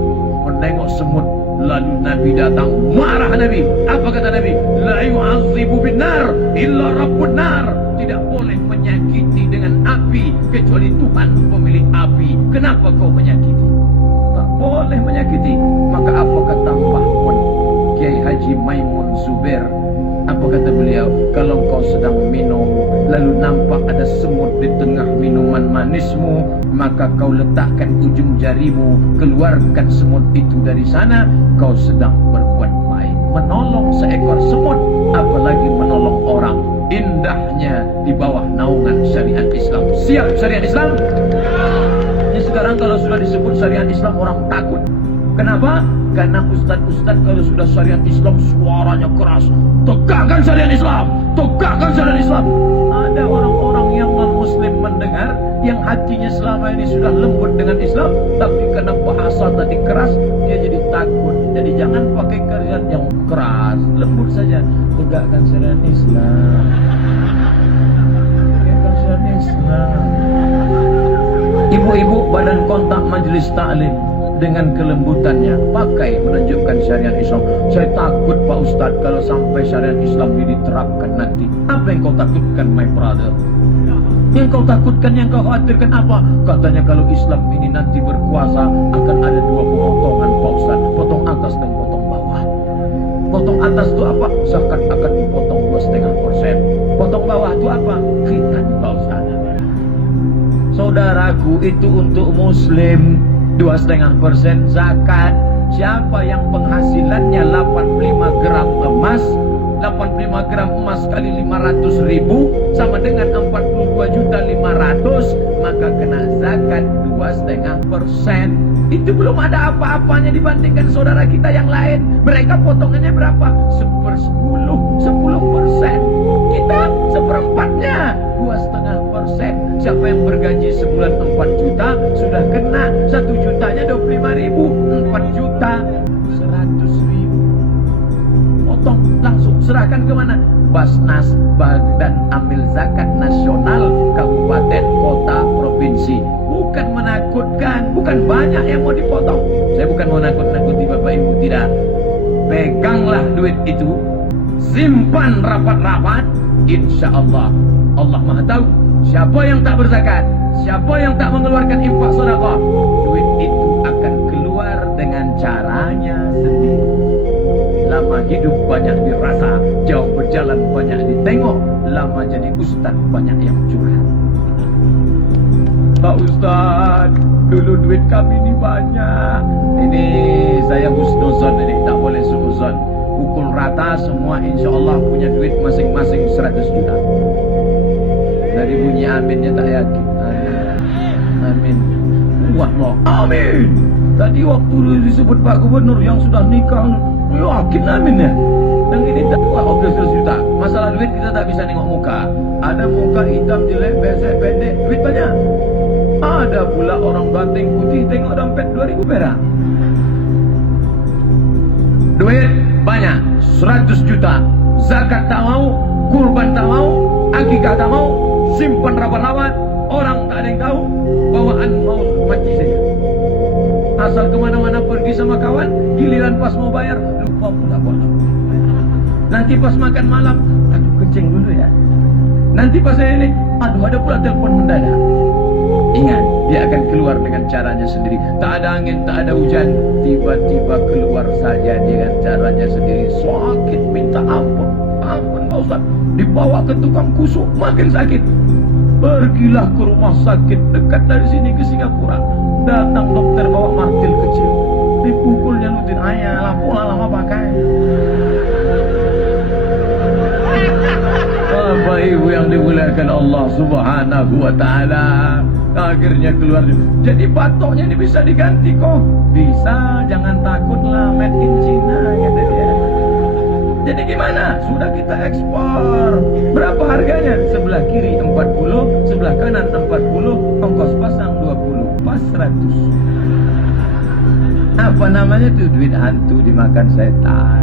menengok semut. Lalu Nabi datang, marah Nabi. Apa kata Nabi? La yu'adzibu binar illa rabbun nar. Tidak boleh menyakiti dengan api kecuali Tuhan pemilik api. Kenapa kau menyakiti? Tak boleh menyakiti. Maka apa kata Mbah Mun Kiai Haji Maimun Zubair? Apa kata beliau? Kalau kau sedang minum, lalu nampak ada semut di tengah minuman manismu, maka kau letakkan ujung jarimu, keluarkan semut itu dari sana. Kau sedang berbuat baik, menolong seekor semut, apalagi menolong orang. Indahnya di bawah naungan syariat Islam. Siap syariat Islam? Ini sekarang kalau sudah disebut syariat Islam, orang takut. Kenapa? Karena ustadz-ustadz kalau sudah syariat Islam suaranya keras. Tegakkan syariat Islam, tegakkan syariat Islam. Ada orang-orang yang non-muslim mendengar, yang hatinya selama ini sudah lembut dengan Islam, tapi karena bahasa tadi keras, dia jadi takut. Jadi jangan pakai syariat yang keras, lembut saja. Tegakkan syariat Islam, tegakkan syariat Islam. Ibu-ibu badan kontak majelis taklim, dengan kelembutannya pakai menunjukkan syariat Islam. Saya takut Pak Ustadz kalau sampai syariat Islam ini diterapkan nanti. Apa yang kau takutkan, my brother? Yang kau takutkan, yang kau khawatirkan apa? Katanya kalau Islam ini nanti berkuasa akan ada dua pemotongan Pak Ustadz, potong atas dan potong bawah. Potong atas itu apa? Zakat akan dipotong 2,5%. Potong bawah itu apa? Khitan Pak Ustadz. Saudaraku, itu untuk muslim 2,5% zakat. Siapa yang penghasilannya 85 gram emas, 85 gram emas kali 500.000 sama dengan 42.500.000, maka kena zakat 2,5%. Itu belum ada apa-apanya dibandingkan saudara kita yang lain. Mereka potongannya berapa? 10%. Kita seperempatnya, 2,5%. Siapa yang bergaji sebulan 4 juta sudah kena 1 jutanya 25.000, 4 juta 100.000. Potong langsung, serahkan ke mana? Basnas, Badan Amil Zakat Nasional, kabupaten, kota, provinsi. Bukan menakutkan, bukan banyak yang mau dipotong. Saya bukan mau nakut-nakuti Bapak Ibu, tidak. Peganglah duit itu, simpan rapat-rapat, insya Allah. Allah Maha tahu siapa yang tak berzakat, siapa yang tak mengeluarkan infak sedekah, duit itu akan keluar dengan caranya sendiri. Lama hidup banyak dirasa, jauh berjalan banyak ditengok, lama jadi ustaz banyak yang curhat. Pak Ustaz, dulu duit kami ini banyak. Ini saya husnuzon, ini tak boleh suuzon. Pukul rata semua insya Allah punya duit masing-masing 100 juta. Dari bunyi aminnya tak yakin. Amin. Wallah, amin. Tadi waktu disebut Pak Gubernur yang sudah nikah, yakin amin ya. Yang ini tak kuat, oke 100 juta. Masalah duit kita tak bisa nengok muka. Ada muka hitam jelek, pesek pendek, duit banyak. Ada pula orang ganteng putih, tengok dompet 2.000 perak. Duit banyak, 100 juta. Zakat tak mau, kurban tak mau, akikah tak mau, simpan rapat-rapat, orang tak ada yang tahu, bawaan mau mati saja. Asal kemana-mana pergi sama kawan, giliran pas mau bayar, lupa pula potong. Nanti pas makan malam, aduh kencing dulu ya. Nanti pas ini, aduh ada pula telepon mendadak. Ingat, dia akan keluar dengan caranya sendiri. Tak ada angin, tak ada hujan, tiba-tiba keluar saja dengan caranya sendiri. Sakit minta ampun, ampun Pak Ustaz. Dibawa ke tukang kusuk, makin sakit. Pergilah ke rumah sakit dekat dari sini ke Singapura. Datang dokter bawa martil kecil, dipukulnya lutin ayah, pola lama pakai. Bapak Ibu yang dimuliakan Allah Subhanahu wa Ta'ala, akhirnya keluar. Jadi patoknya ini bisa diganti kok. Bisa, jangan takutlah, made in China kata dia. Jadi gimana? Sudah kita ekspor. Berapa harganya? Sebelah kiri 40, sebelah kanan 40, ongkos pasang 20, pas 100. Apa namanya tuh? Duit hantu dimakan setan.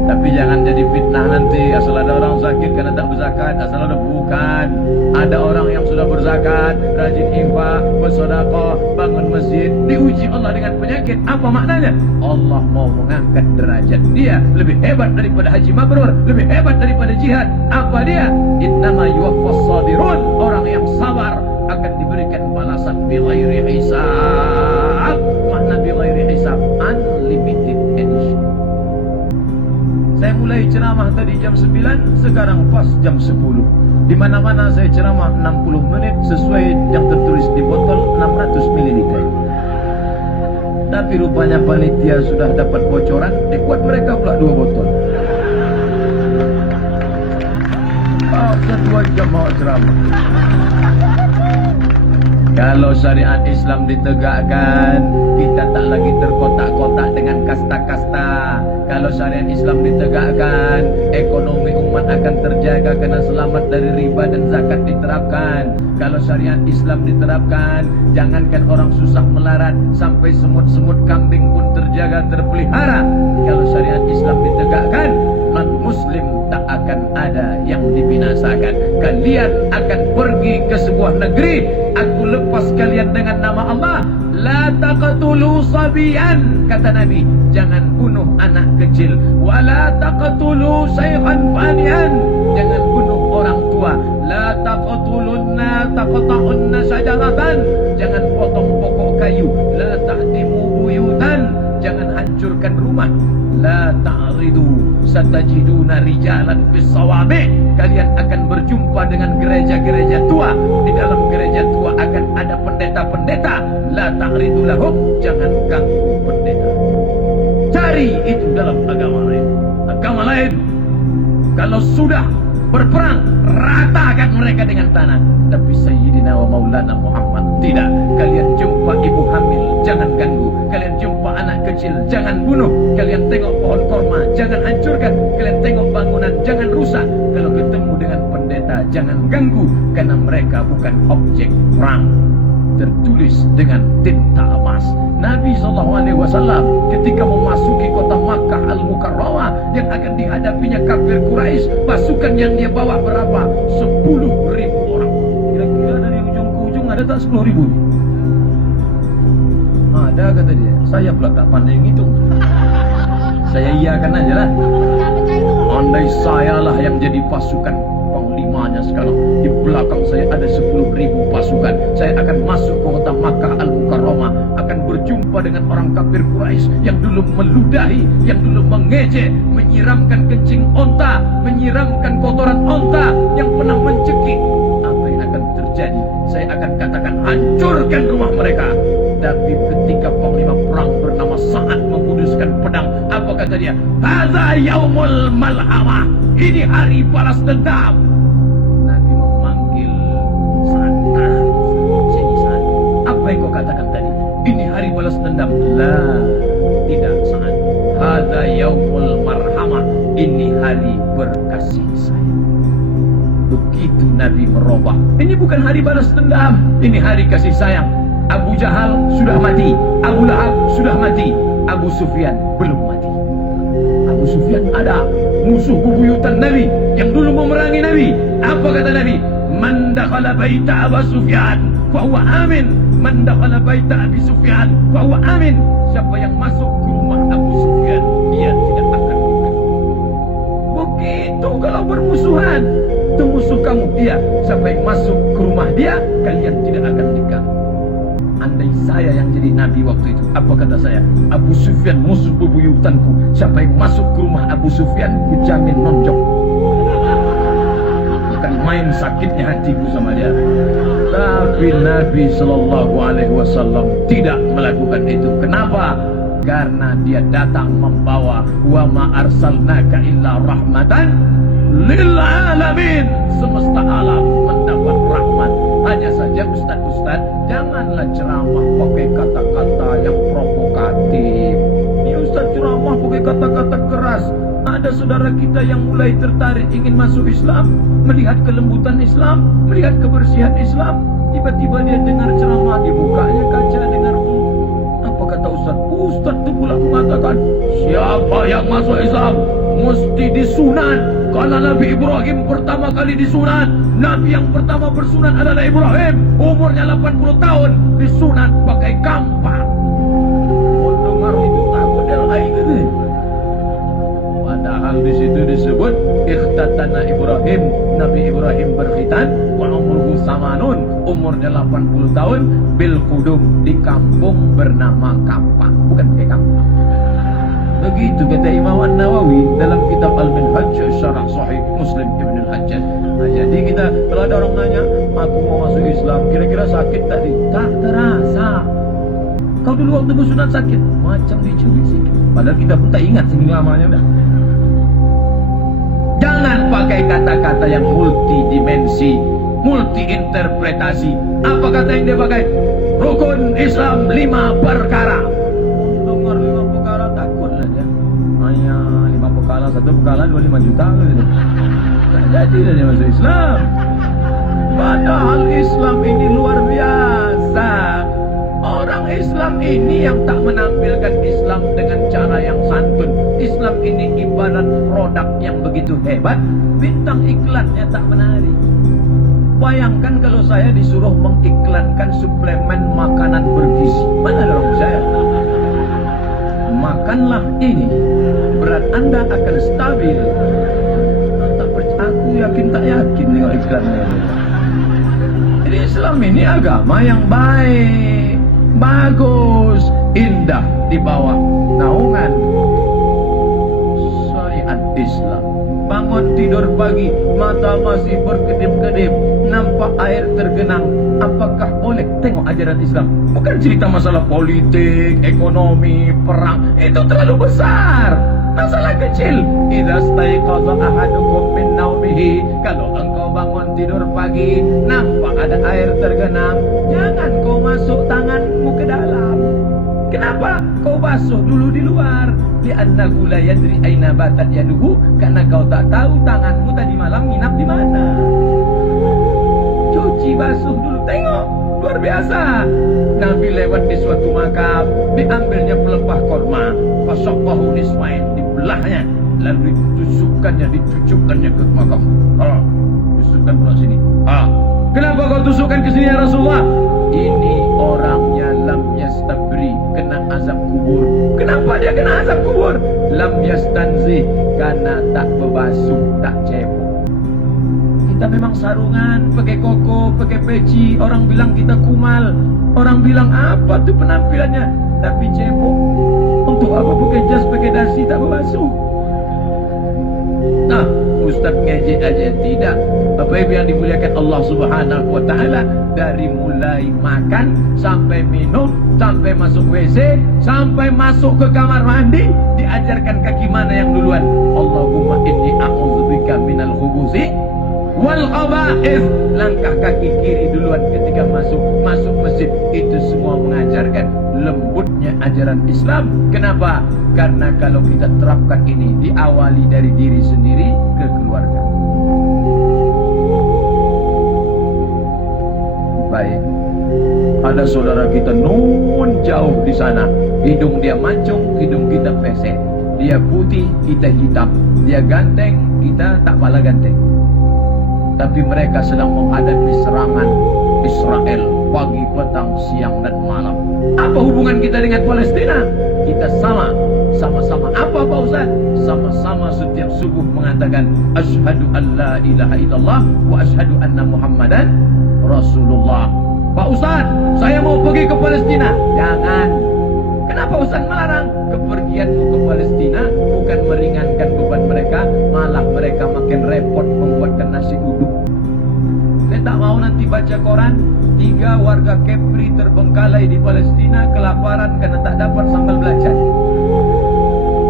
Tapi jangan jadi fitnah nanti. Asal ada orang sakit karena tak berzakat, asal ada bukan. Ada orang yang sudah berzakat, rajin infak, bersedekah, bangun masjid, diuji Allah dengan penyakit. Apa maknanya? Allah mau mengangkat derajat dia, lebih hebat daripada haji mabrur, lebih hebat daripada jihad. Apa dia? Innama yuwaffas sabirun. Orang yang sabar akan diberikan balasan bighairi hisab. Makna bighairi hisab, unlimited edition. Saya mulai ceramah tadi jam 9, sekarang pas jam 10. Di mana-mana saya ceramah 60 menit sesuai yang tertulis di botol 600 ml. Tapi rupanya panitia sudah dapat bocoran, dibuat mereka pula 2 botol. Bisa 2 jam mau ceramah. Kalau syariat Islam ditegakkan, kita tak lagi terkotak-kotak dengan kasta-kasta. Kalau syariat Islam ditegakkan, ekonomi umat akan terjaga karena selamat dari riba dan zakat diterapkan. Kalau syariat Islam diterapkan, jangankan orang susah melarat, sampai semut-semut kambing pun terjaga, terpelihara. Kalau syariat Islam ditegakkan, non-muslim tak akan ada yang dibinasakan. Kalian akan pergi ke sebuah negeri, aku lepas kalian dengan nama Allah. La taqtulu sabiyan, kata Nabi, jangan bunuh anak kecil. Wa la taqtulu shaykhan fanian, jangan bunuh orang tua. La taqtulunna taqta'unna syajaratan, jangan potong pokok kayu. La tahdimu buyutan, jangan hancurkan rumah. La ta'ridu satajiduna rijalan fis sawabi, kalian akan berjumpa dengan gereja-gereja tua. Di dalam gereja tua akan ada pendeta-pendeta. La ta'ridu lahum, jangan ganggu pendeta. Cari itu dalam agama lain. Agama lain kalau sudah berperang, ratakan mereka dengan tanah. Tapi Sayyidina wa Maulana Muhammad tidak. Kalian jumpa ibu hamil, jangan ganggu. Kalian jumpa anak kecil, jangan bunuh. Kalian tengok pohon korma, jangan hancurkan. Kalian tengok bangunan, jangan rusak. Kalau ketemu dengan pendeta, jangan ganggu, karena mereka bukan objek perang. Tertulis dengan tinta emas. Nabi SAW ketika memasuki kota Makkah Al-Mukarramah yang akan dihadapinya kafir Quraisy, pasukan yang dia bawa berapa? 10.000 orang. Kira-kira dari ujung ke ujung ada tak 10.000? Ada, kata dia. Saya pula tak pandai ngitung. Saya iakan aja lah. Andai saya lah yang jadi pasukan panglimanya sekarang, di belakang saya ada 10.000 pasukan, saya akan masuk ke kota Makkah Al-Mukarramah, akan berjumpa dengan orang kafir Quraisy yang dulu meludahi, yang dulu mengejek, menyiramkan kencing onta, menyiramkan kotoran onta, yang pernah mencekik. Apa yang akan terjadi? Saya akan katakan, hancurkan rumah mereka. Tapi ketika panglima perang bernama Sa'ad memuduskan pedang, apa kata dia? Hadza yaumul malhamah, ini hari balas dendam. Nabi memanggil Sa'ad. Sini Sa'ad, apa yang kau katakan tadi? Ini hari balas dendam. La, tidak Sa'ad. Hadza yaumul marhamah, ini hari berkasih sayang. Begitu Nabi merubah, ini bukan hari balas dendam, ini hari kasih sayang. Abu Jahal sudah mati, Abu Lahab sudah mati, Abu Sufyan belum mati. Abu Sufyan ada, musuh bebuyutan Nabi yang dulu memerangi Nabi. Apa kata Nabi? Man dakhala baita Abu Sufyan fahuwa amin, man dakhala baita Abi Sufyan fahuwa amin. Siapa yang masuk ke rumah Abu Sufyan, dia tidak akan diganggu. Begitu kalau bermusuhan, itu musuh kamu, dia. Siapa yang masuk ke rumah dia, kalian tidak akan diganggu. Andai saya yang jadi Nabi waktu itu, apa kata saya? Abu Sufyan musuh bebuyutanku, siapa yang masuk ke rumah Abu Sufyan, ku jamin nonjok. Bukan main sakitnya hatiku sama dia. Tapi Nabi SAW tidak melakukan itu. Kenapa? Karena dia datang membawa wa ma arsalnaka illa rahmatan lil alamin, semesta alam mendapat rahmat. Hanya saja ustaz-ustaz, janganlah ceramah pakai kata-kata yang provokatif. Ini ustaz ceramah pakai kata-kata keras. Ada saudara kita yang mulai tertarik ingin masuk Islam, melihat kelembutan Islam, melihat kebersihan Islam. Tiba-tiba dia dengar ceramah, dibukanya kaca, dengar apa kata ustaz? Ustaz itu pula mengatakan, siapa yang masuk Islam mesti disunat. Karena Nabi Ibrahim pertama kali disunat, Nabi yang pertama bersunat adalah Ibrahim, umurnya 80 tahun, disunat pakai kampak. Oh, dengar itu takut dia lagi gitu. Padahal di situ disebut ikhtatana Ibrahim, Nabi Ibrahim berkhitan, wa umruhu samanun, umurnya 80 tahun, bil Qudum, di kampung bernama Kampak, bukan pakai kampak. Begitu kata Imam An-Nawawi dalam kitab Al-Minhaj Syarah Sahih Muslim Ibn Al-Hajjaj. Nah, jadi kita kalau ada orang nanya, aku mau masuk Islam, kira-kira sakit tadi? Tak terasa. Kau dulu waktu bersunat sakit? Macam dicubit sikit. Padahal kita pun tak ingat sehingga amalnya udah. Jangan pakai kata-kata yang multidimensi. multi interpretasi. Apa kata yang dia pakai? Rukun Islam 5 perkara. Dengar 5 perkara takut lah dia. Hanya 5 perkara, 1 perkara 25 juta gitu. Tak jadi lah dia masuk Islam. Padahal Islam ini luar biasa. Orang Islam ini yang tak menampilkan Islam dengan cara yang santun. Islam ini ibarat produk yang begitu hebat, bintang iklannya tak menarik. Bayangkan kalau saya disuruh mengiklankan suplemen makanan bergizi. Mana dong saya? Makanlah ini, berat Anda akan stabil. Tak percaya, aku yakin tak yakin dengan iklannya. Jadi Islam ini agama yang baik, bagus, indah di bawah naungan syariat Islam. Bangun tidur pagi, mata masih berkedip-kedip, nampak air tergenang. Apakah boleh tengok ajaran Islam? Bukan cerita masalah politik, ekonomi, perang. Itu terlalu besar. Masalah kecil. Idza staiqaza ahadukum min naumihi. Kalau engkau bangun tidur pagi, nampak ada air tergenang, jangan kau masuk tanganmu ke dalam. Kenapa? Kau basuh dulu di luar. Li'annahu la yadri aina batat yaduhu. Karena kau tak tahu tanganmu tadi malam nginap di mana. Cuci, basuh dulu. Tengok, luar biasa. Nabi lewat di suatu makam, diambilnya pelepah korma, fasaqahu nisfain, dibelahnya, lalu ditusukkannya, dicucukkannya ke makam. Tusukkan pula sini. Kenapa kau tusukkan ke sini ya Rasulullah? Ini orangnya lam yastabri, kena azab kubur. Kenapa dia kena azab kubur? Lam yastanzi, karena tak berbasuh, tak cebok. Kita memang sarungan, pakai koko, pakai peci. Orang bilang kita kumal, orang bilang apa tuh penampilannya, tapi cebok. Untuk apa pakai jas, pakai dasi, tak berbasuh? Nah, Ustaz ngejek aja tidak. Bapak Ibu yang dimuliakan Allah Subhanahu wa taala, dari mulai makan sampai minum, sampai masuk WC, sampai masuk ke kamar mandi, diajarkan kaki mana yang duluan. Allahumma inni a'udzubika minal khubuthi wal khaba'ith. Langkah kaki kiri duluan ketika masuk masjid. Itu semua mengajarkan lembutnya ajaran Islam. Kenapa? Karena kalau kita terapkan ini, diawali dari diri sendiri ke keluarga. Baik, ada saudara kita nun jauh di sana, hidung dia mancung, hidung kita pesek. Dia putih, kita hitam. Dia ganteng, kita tak pala ganteng. Tapi mereka sedang menghadapi serangan Israel pagi, petang, siang, dan malam. Apa hubungan kita dengan Palestina? Kita sama-sama apa Pak Ustaz? Sama-sama setiap subuh mengatakan asyhadu an la ilaha illallah wa asyhadu anna Muhammadan Rasulullah. Pak Ustaz, saya mau pergi ke Palestina. Jangan. Kenapa Ustaz melarang? Kepergianmu ke Palestina bukan meringankan beban mereka, malah mereka makin repot membuatkan nasi uduk. Saya tak mau nanti baca koran 3 warga Kepri terbengkalai di Palestina kelaparan karena tak dapat sambal belacan.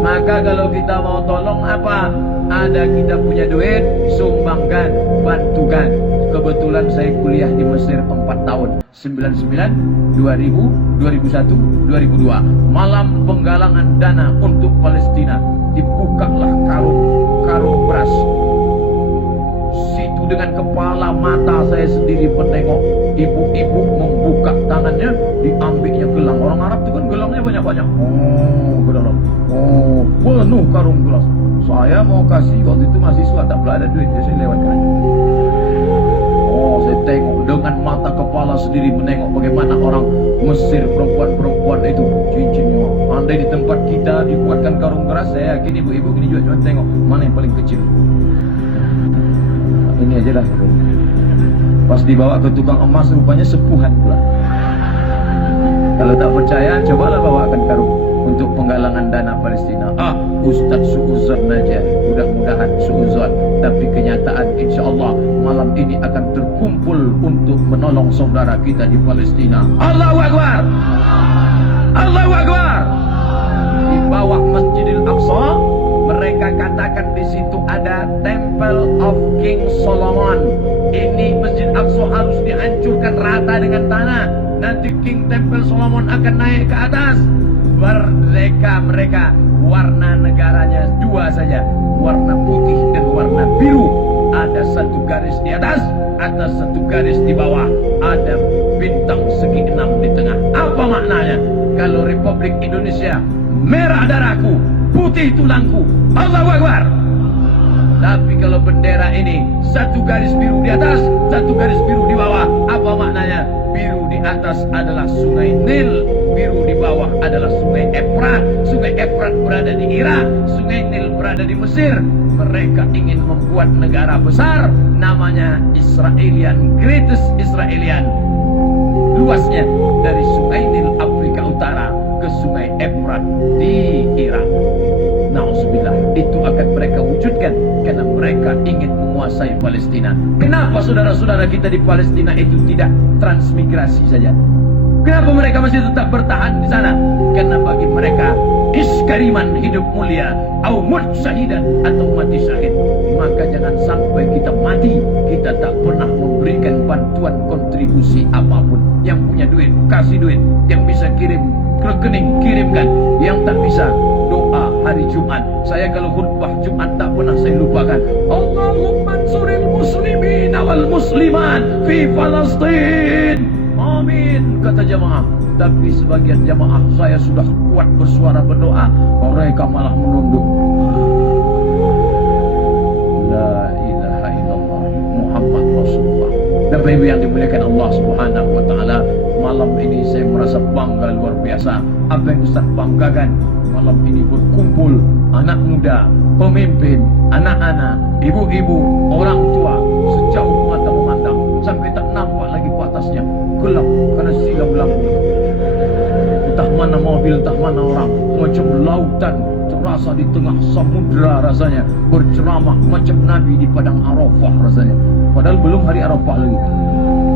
Maka kalau kita mau tolong apa? Ada kita punya duit, sumbangkan, bantukan. Kebetulan saya kuliah di Mesir 4 tahun, 99, 2000, 2001, 2002. Malam penggalangan dana untuk Palestina. Dibukalah karung beras. Situ dengan kepala mata saya sendiri menengok ibu-ibu membuka tangannya, diambilnya gelang. Orang Arab itu kan gelangnya banyak-banyak. Ke dalam. Penuh karung gelas. Saya mau kasih, waktu itu mahasiswa, tak pernah ada duit, jadi saya lewatkan. Saya tengok dengan mata kepala sendiri, menengok bagaimana orang Mesir, perempuan-perempuan itu cincinnya. Andai di tempat kita dibuatkan karung beras, saya yakin ibu-ibu gini juga, cuma tengok mana yang paling kecil. Ini aja lah. Pas dibawa ke tukang emas, rupanya sepuhan pula. Kalau tak percaya, cobalah bawakan karung untuk penggalangan dana Palestina. Ustaz suuzon aja, mudah-mudahan suuzon, tapi kenyataan insya Allah malam ini akan terkumpul untuk menolong saudara kita di Palestina. Allahu Akbar, Allahu Akbar. Di bawah Masjidil Aqsa mereka mereka katakan di situ ada Temple of King Solomon. Ini Masjid Aqsa harus dihancurkan rata dengan tanah. Nanti King Temple Solomon akan naik ke atas. Merdeka mereka. Warna negaranya dua saja, warna putih dan warna biru. Ada satu garis di atas, satu garis di bawah. Ada bintang segi 6 di tengah. Apa maknanya? Kalau Republik Indonesia merah darahku, putih tulangku, Allahu Akbar. Tapi kalau bendera ini satu garis biru di atas, satu garis biru di bawah, apa maknanya? Biru di atas adalah sungai Nil, biru di bawah adalah sungai Efrat. Sungai Efrat berada di Irak, sungai Nil berada di Mesir. Mereka ingin membuat negara besar, namanya Israelian, Greatest Israelian. Luasnya dari sungai Nil Afrika Utara ke sungai Efrat di Irak. Nauzubillah, itu akan mereka wujudkan karena mereka ingin menguasai Palestina. Kenapa saudara-saudara kita di Palestina itu tidak transmigrasi saja? Kenapa mereka masih tetap bertahan di sana? Karena bagi mereka iskariman hidup mulia, au mut syahidan atau mati syahid. Maka jangan sampai kita mati, kita tak pernah memberikan bantuan kontribusi apapun. Yang punya duit, kasih duit. Yang bisa kirim ke rekening, kirimkan. Yang tak bisa, doa hari Jumat. Saya kalau khutbah Jumat tak pernah saya lupakan. Allahumma ansuril muslimin wal muslimat fi Palestin. Amin, kata jamaah. Tapi sebagian jamaah saya sudah kuat bersuara berdoa, mereka malah menunduk. La ilaha illallah Muhammad Rasulullah. Dan Bapak yang dimuliakan Allah Subhanahu wa taala, malam ini saya merasa bangga luar biasa. Apa yang Ustaz banggakan? Malam ini berkumpul anak muda, pemimpin, anak-anak, ibu-ibu, orang tua, sejauh mata memandang sampai tak nampak lagi batasnya, gelap karena silam lampu. Entah mana mobil, entah mana orang, macam lautan terasa di tengah samudra rasanya, berceramah macam Nabi di padang Arafah rasanya. Padahal belum hari Arafah lagi.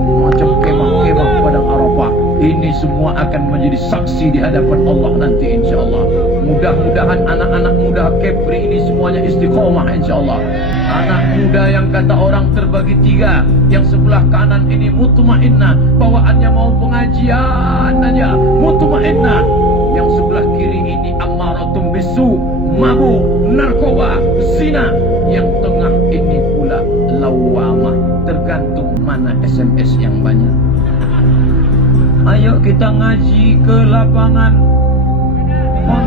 Macam kemah-kemah padang Arafah. Ini semua akan menjadi saksi di hadapan Allah nanti insyaAllah. Mudah-mudahan anak-anak muda Kepri ini semuanya istiqomah insyaAllah. Anak muda yang kata orang terbagi tiga. Yang sebelah kanan ini mutmainnah, bawaannya mau pengajian aja, mutmainnah. Yang sebelah kiri ini ammaratum bisu, mabuk, narkoba, zina. Yang tengah ini pula lawamah, tergantung mana SMS yang banyak. Ayo kita ngaji ke lapangan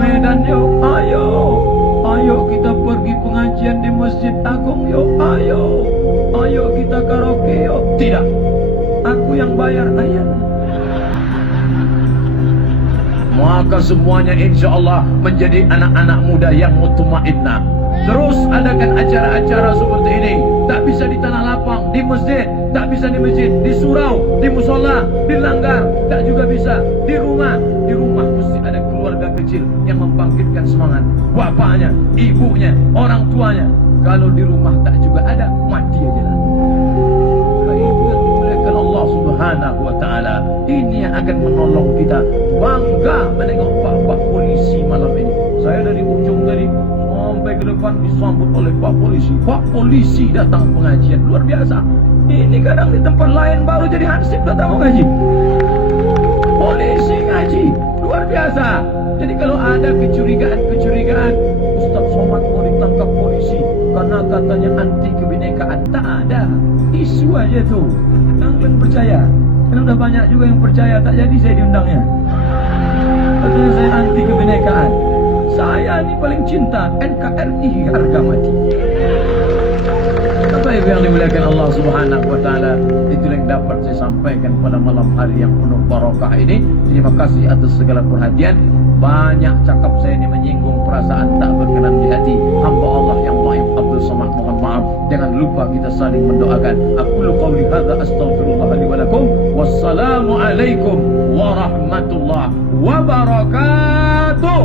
Medan yuk, ayo. Ayo kita pergi pengajian di Masjid Agung yuk, ayo. Ayo kita karaoke yuk. Tidak, aku yang bayar, ayah. Maka semuanya insya Allah menjadi anak-anak muda yang mutmainnah. Terus adakan acara-acara seperti ini. Tak bisa di tanah lapang, di masjid. Tak bisa di masjid, di surau, di musola, di langgar. Tak juga bisa di rumah. Di rumah mesti ada keluarga kecil yang membangkitkan semangat. Bapaknya, ibunya, orang tuanya. Kalau di rumah tak juga ada, mati aja lah. Itu yang dimuliakan Allah Subhanahu wa ta'ala. Ini yang akan menolong kita. Bangga menengok pak-pak polisi malam ini. Saya dari ujung tadi sampai ke depan disambut oleh Pak Polisi. Pak Polisi datang pengajian, luar biasa. Ini kadang di tempat lain baru jadi hansip datang mengaji. Polisi ngaji, luar biasa. Jadi kalau ada kecurigaan, Ustaz Somad mau ditangkap polisi karena katanya anti kebinekaan, tak ada. Isu aja tuh. Jangan percaya. Karena udah banyak juga yang percaya, tak jadi saya diundangnya. Katanya saya anti kebinekaan. Saya ini paling cinta NKRI harga mati. Apa yang dimuliakan Allah Subhanahu wa ta'ala, itu yang dapat saya sampaikan pada malam hari yang penuh barakah ini. Terima kasih atas segala perhatian. Banyak cakap saya ini menyinggung perasaan tak berkenan di hati hamba Allah yang dhaif Abdul Somad, mohon maaf. Jangan lupa kita saling mendoakan. Aqulu qawli hadza astaghfirullah li wa lakum. Wassalamu alaikum warahmatullahi wabarakatuh.